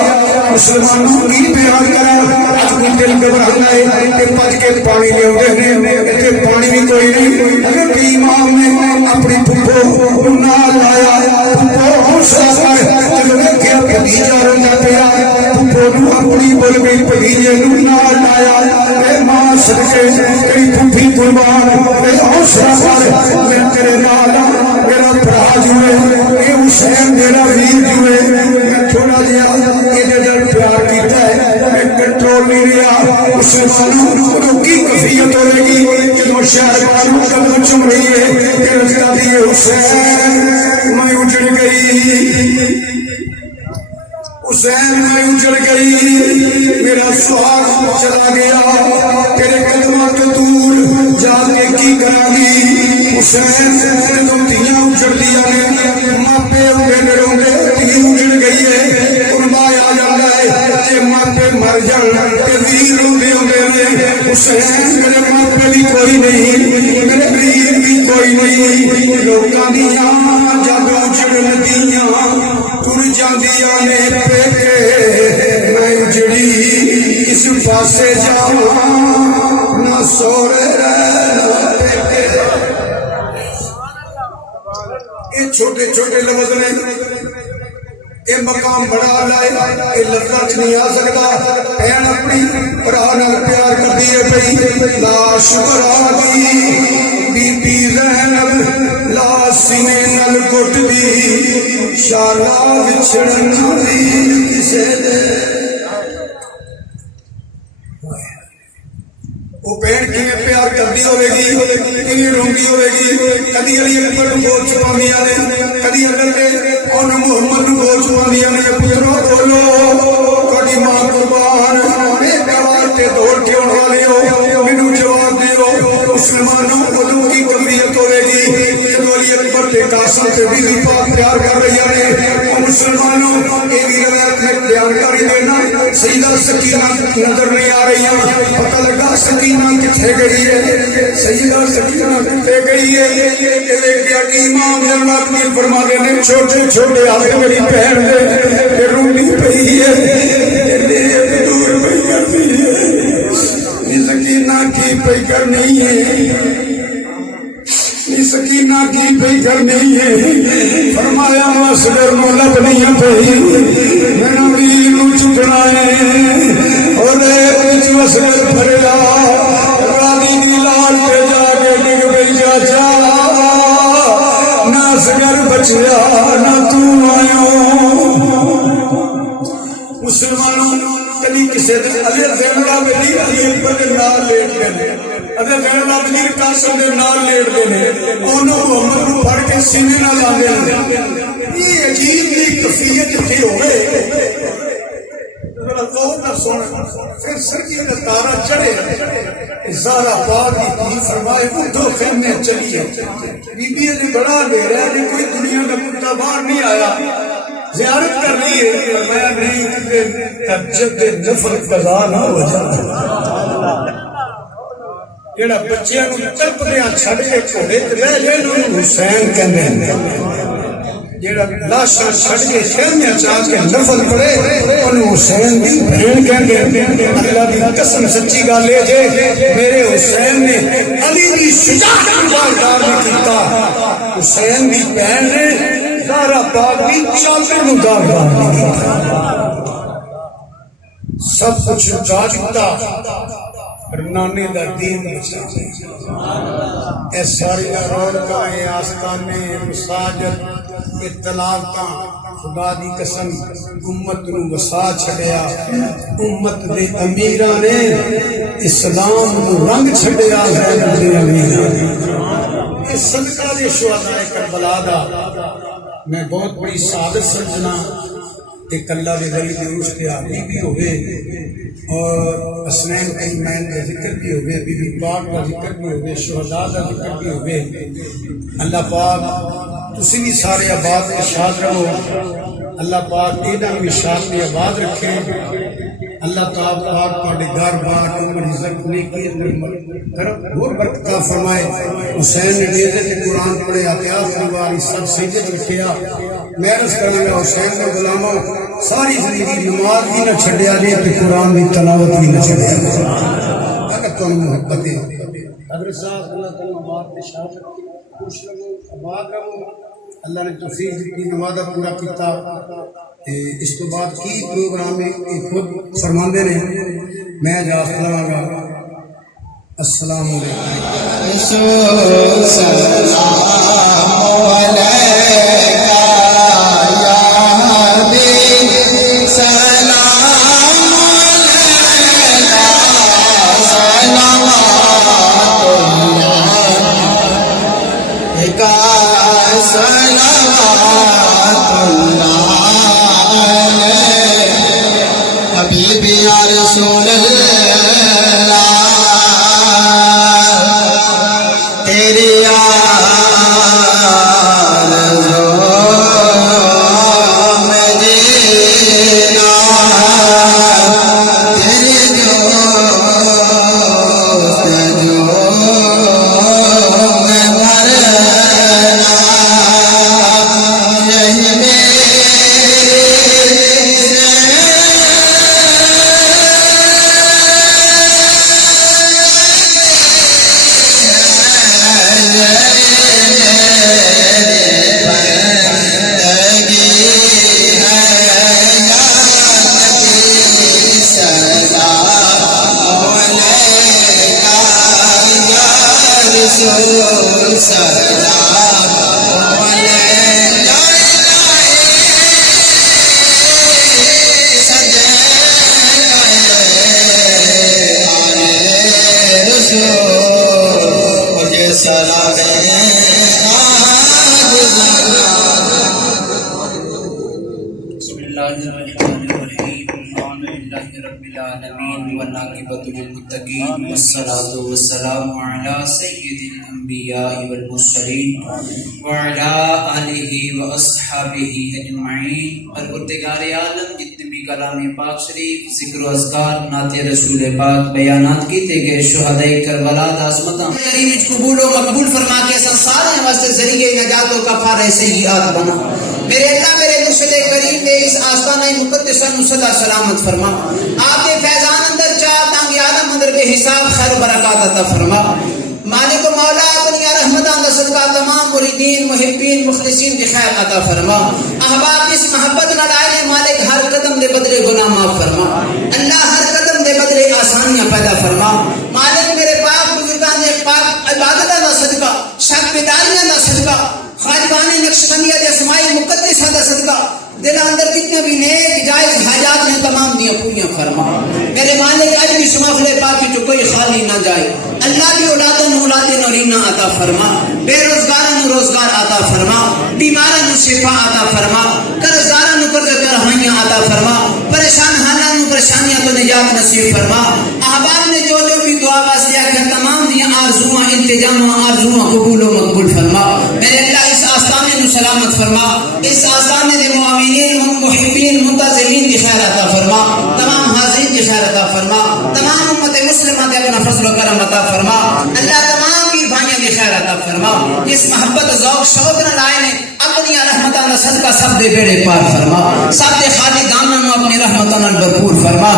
مسلمانوں کی بیان کرا اج کوئی دل گھبرانا ہے کہ پج کے پانی لے آؤندے نے تے پانی بھی کوئی نہیں اگر کہ امام نے اپنی پھپھو نال لایا پھپھو حوصلہ کر جب دیکھیا بھتیجا روندا پیا پھپھو نوں اپنی بول گئی بھتیجے نوں نال لایا اے ماں صدقے تیری پھپھی قربان اے حوصلہ کر میں تیرے نال میرا بھرا جو ہے اے حسین میرا ویر جو ہے میں تھوڑا جہا یہ نظر پیار کیتا ہے میں کنٹرول نہیں رہا مسلمانوں کی کفیت ہوئے گی جب شہر والوں قدم چم رہی ہے کہ رضا دیے حسین میں اجڑ گئی میرا سہاگ چلا گیا تیرے قدموں تو دور جا کے کی کرا گی حسین تم دھیاں اجڑ دیا نے ماپے ہوئے روندے دھی اجڑ گئی ہے قربا آ جاتا ہے جے ماپے مر جان تے ویر روندے ہوندے نے حسین میرے ماپے بھی کوئی نہیں میرے ویر بھی کوئی نہیں لوکاں دیاں جب اجڑن دیاں تر جاندیاں نے پیکے میں اجڑی کس پاسے جاواں نہ سورے رہنا پیکے یہ چھوٹے چھوٹے لفظ نے یہ مقام بڑا لائے یہ لفظ نہیں آ سکتا بہن اپنی بھرا نال پیار کر دیے پئی لاش بھرا دی بی بی زینب لاش سینے نال گھٹ دی شالا وچھڑن دی کسے دے وہ بہن کیویں پیار کردی ہوے گی کیویں روندی ہوے گی کدی علی اکبر نوں گول چھپاندیاں نے کدی حضرت اور محمد نوں گول چھپاندیاں نے پترو بولو تہاڈی ماں قربان اے گوار تے دوڑ کے اون والے ہو مینوں جواب دیو مسلمانوں اودوں کی کمیت ہوے گی جدوں علی اکبر تے قاسم تے بی بی پاک پیار کر رہی نے مسلمانوں اے بھی روایت میں بیان کر دینا سیدہ سکینہ نظر نہیں آ رہی پتہ لگا سکینہ کتنے گئی ہے سیدہ سکینہ کتنے گئی ہے امام جنات فرما دینے چھوٹے چھوٹے آگے میری بہن دے روندی پئی ہے دور پئی کرنی ہے سکینہ کی پئی کرنی ہے سکینہ کی پئی کرنی ہے فرمایا واسدر نو لبنی پئی میرا ویر نو چکنا ہے اور ایک واسدر بھریا راضی دی لال پہ جا کے ڈگ پئی چاچا نہ اصغر بچیا نہ تو آیو مسلمانوں کبھی کسی دن علی زین العابدین علی اکبر کے نال لیٹ دینے علی زین العابدین قاسم کے نال لیٹ دینے انہوں محمد کو پھڑ کے سینے نہ لاندے یہ عجیب کی کفیت تھی ہوئے پھر سرکی کا تارا چڑھے زارا پاک کی فرمائے اٹھو خیمے چلیے بی بی نے بڑا لے رہا ہے کوئی دنیا کا کتا باہر نہیں آیا زیارت کر لی ہے فرمایا نہیں کہ تجد نفل قضا نہ ہو جائے جڑا بچیاں نوں تڑپدیاں چھڈ کے گھوڑے تے بیٹھ جائے انہوں حسین کہندے نے جڑا لاشاں چھڈ کے خیمے چا کے نفل پڑے انہوں حسین دی بھین کہندے نے اللہ دی قسم سچی گل ہے جے میرے حسین نے علی دی شجاعت نوں باردار نہیں کیتا حسین دی بہن نے زہرا پاک دی چادر نوں باردار نہیں کیتا سب کچھ لٹا دیتا پر نانے دا دین بچا اے ساری رونقاں اے آستانے مساجد اے تلاوتاں خدا دی قسم امت نو وسا چھڑیا امت دے امیراں نے اسلام نو رنگ چھڑیا زینب دے امیراں اے صدقہ دے شہدائے کربلا دا میں بہت بڑی سعادت سمجھنا ایک اللہ دے ولی دے عرش کے حاضری بھی ہوئے اور حسنین کریمین کا ذکر بھی ہوئے بی بی پاک کا ذکر بھی ہوئے شہداء کا ذکر بھی ہوئے اللہ پاک تسی بھی سارے آباد کے شاد رہو اللہ پاک ایڈا بھی شاد میں آباد رکھے اللہ تعالیٰ پاک پاڑے گھر بار عمر عزت نیکی کرم اور برکتہ فرمائے حسین نے نیزے کے قرآن پڑھے آتیاز دیواری سب سجد رکھیا محرس کرنے میں حسین نے غلاموں ساری زندگی نماز بھی نہ چھڑیا لے تو قرآن بھی تلاوت بھی نہ چھڑیا اگر تو محبت ہے حضرت صاحب اللہ تعالیٰ آباد کے شاد خوش رہو آباد رہو اللہ نے توفیق کی نماز پورا کیتا اس تو بعد کی پروگرام میں خود فرماندے نے میں اجازت لواں گا السلام حبیبی یا رسول اللہ تیری آرزو میں جینا تیری دوست جو میں مرنا یہی والصلاة والسلام على سيد الأنبياء والمرسلين وعلى آله وأصحابه أجمعين پروردگار عالم جتنے بھی کلام پاک شریف ذکر و اذکار نعت رسول پاک بیانات کیتے گئے شہداء کربلا عظمتاں کریم قبول و مقبول فرما کے سارے واسطے ذریعہ نجات و کفارہ سیئات بنا میرے اللہ میرے مرشد کریم نے اس آستانہ مقدسہ صدا سلامت فرما آپ کے فیضان اندر چاہ تانگی عالم اندر بے حساب خیر و برکات عطا فرما مالک و مولا اپنی رحمتاں کا صدقہ تمام مریدین محبین مخلصین کی خیر عطا فرما احباب اس محبت نہ لائے مالک ہر قدم دے بدلے گناہ معاف فرما اللہ ہر قدم دے بدلے آسانیاں پیدا فرما مالک میرے پاک بزرگان نے پاک عبادتہ دا صدقہ شک بیداریاں دا صدقہ خالقان نقشبندیہ دے اسماء مقدسہ دا صدقہ دل اندر کتنے بھی نیک جائز حاجات نے تمام دیا پوریاں فرما میرے مالک اج بھی سمافلے پاکی جو کوئی خالی نہ جائے اللہ کی اولادن نورینہ عطا فرما بے روزگارن روزگار عطا فرما بیمارن شفا عطا فرما قرضدارن قرض برہنیاں عطا فرما پریشان حالان پریشانیاں تو نجات نصیب فرما احباب نے جو بھی دعا واسطہ کیا تمام دیا آرزواں التجام آرزواں قبول و مقبول فرما میرے اللہ اس آستانے نو سلامت فرما اس آستانے دے معاونین محبین منتظمین کی خیر عطا فرما تمام حاضرین کی خیر عطا فرما تمام امت مسلمہ دے کو فضل و کرم عطا فرما اللہ تمام پیر بھائیوں کی خیر عطا فرما جس محبت ذوق شوق نہ لائے نے اپنی رحمتاں دا صدقہ سب دے بیڑے پار فرما سب دے خالی دامناں نو اپنی رحمتاں نال بھرپور فرما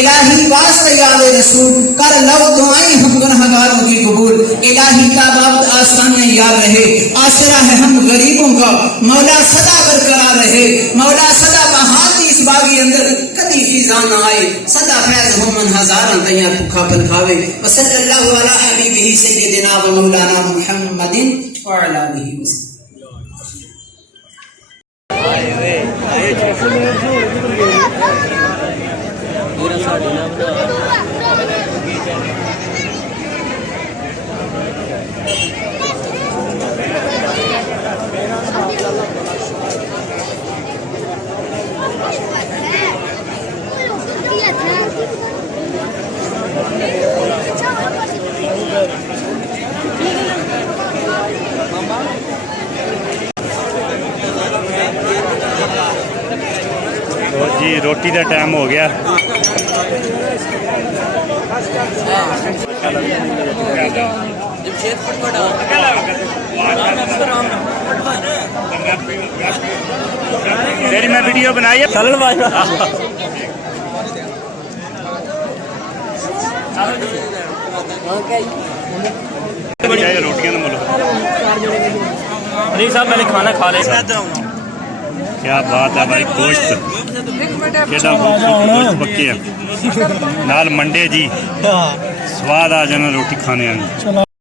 الہی واسطے یاد رسول کر لو دعائیں ہم گنہگاروں کی قبول الہی تابعت آسانیاں یاد رہے آسرا ہے ہم غریبوں کا مولا سدا برقرار رہے مولا سدا بہاتی اس باغی اندر کدی خزاں نہ آئے سدا فیض ہو من ہزاراں تیار بھوکا پر کھاوے وصلی اللہ علی حبیبہ سیدنا و مولانا محمد وعلی آلہ وسلم. تو جی روٹی کا ٹائم ہو گیا. تیری میں ویڈیو بنائی ہے روٹیاں صاحب میں نے کھانا کھا لیا. کیا بات ہے بھائی گوشت کیڈا گوشت پکے نال منڈے جی سواد آ جانا روٹی کھانے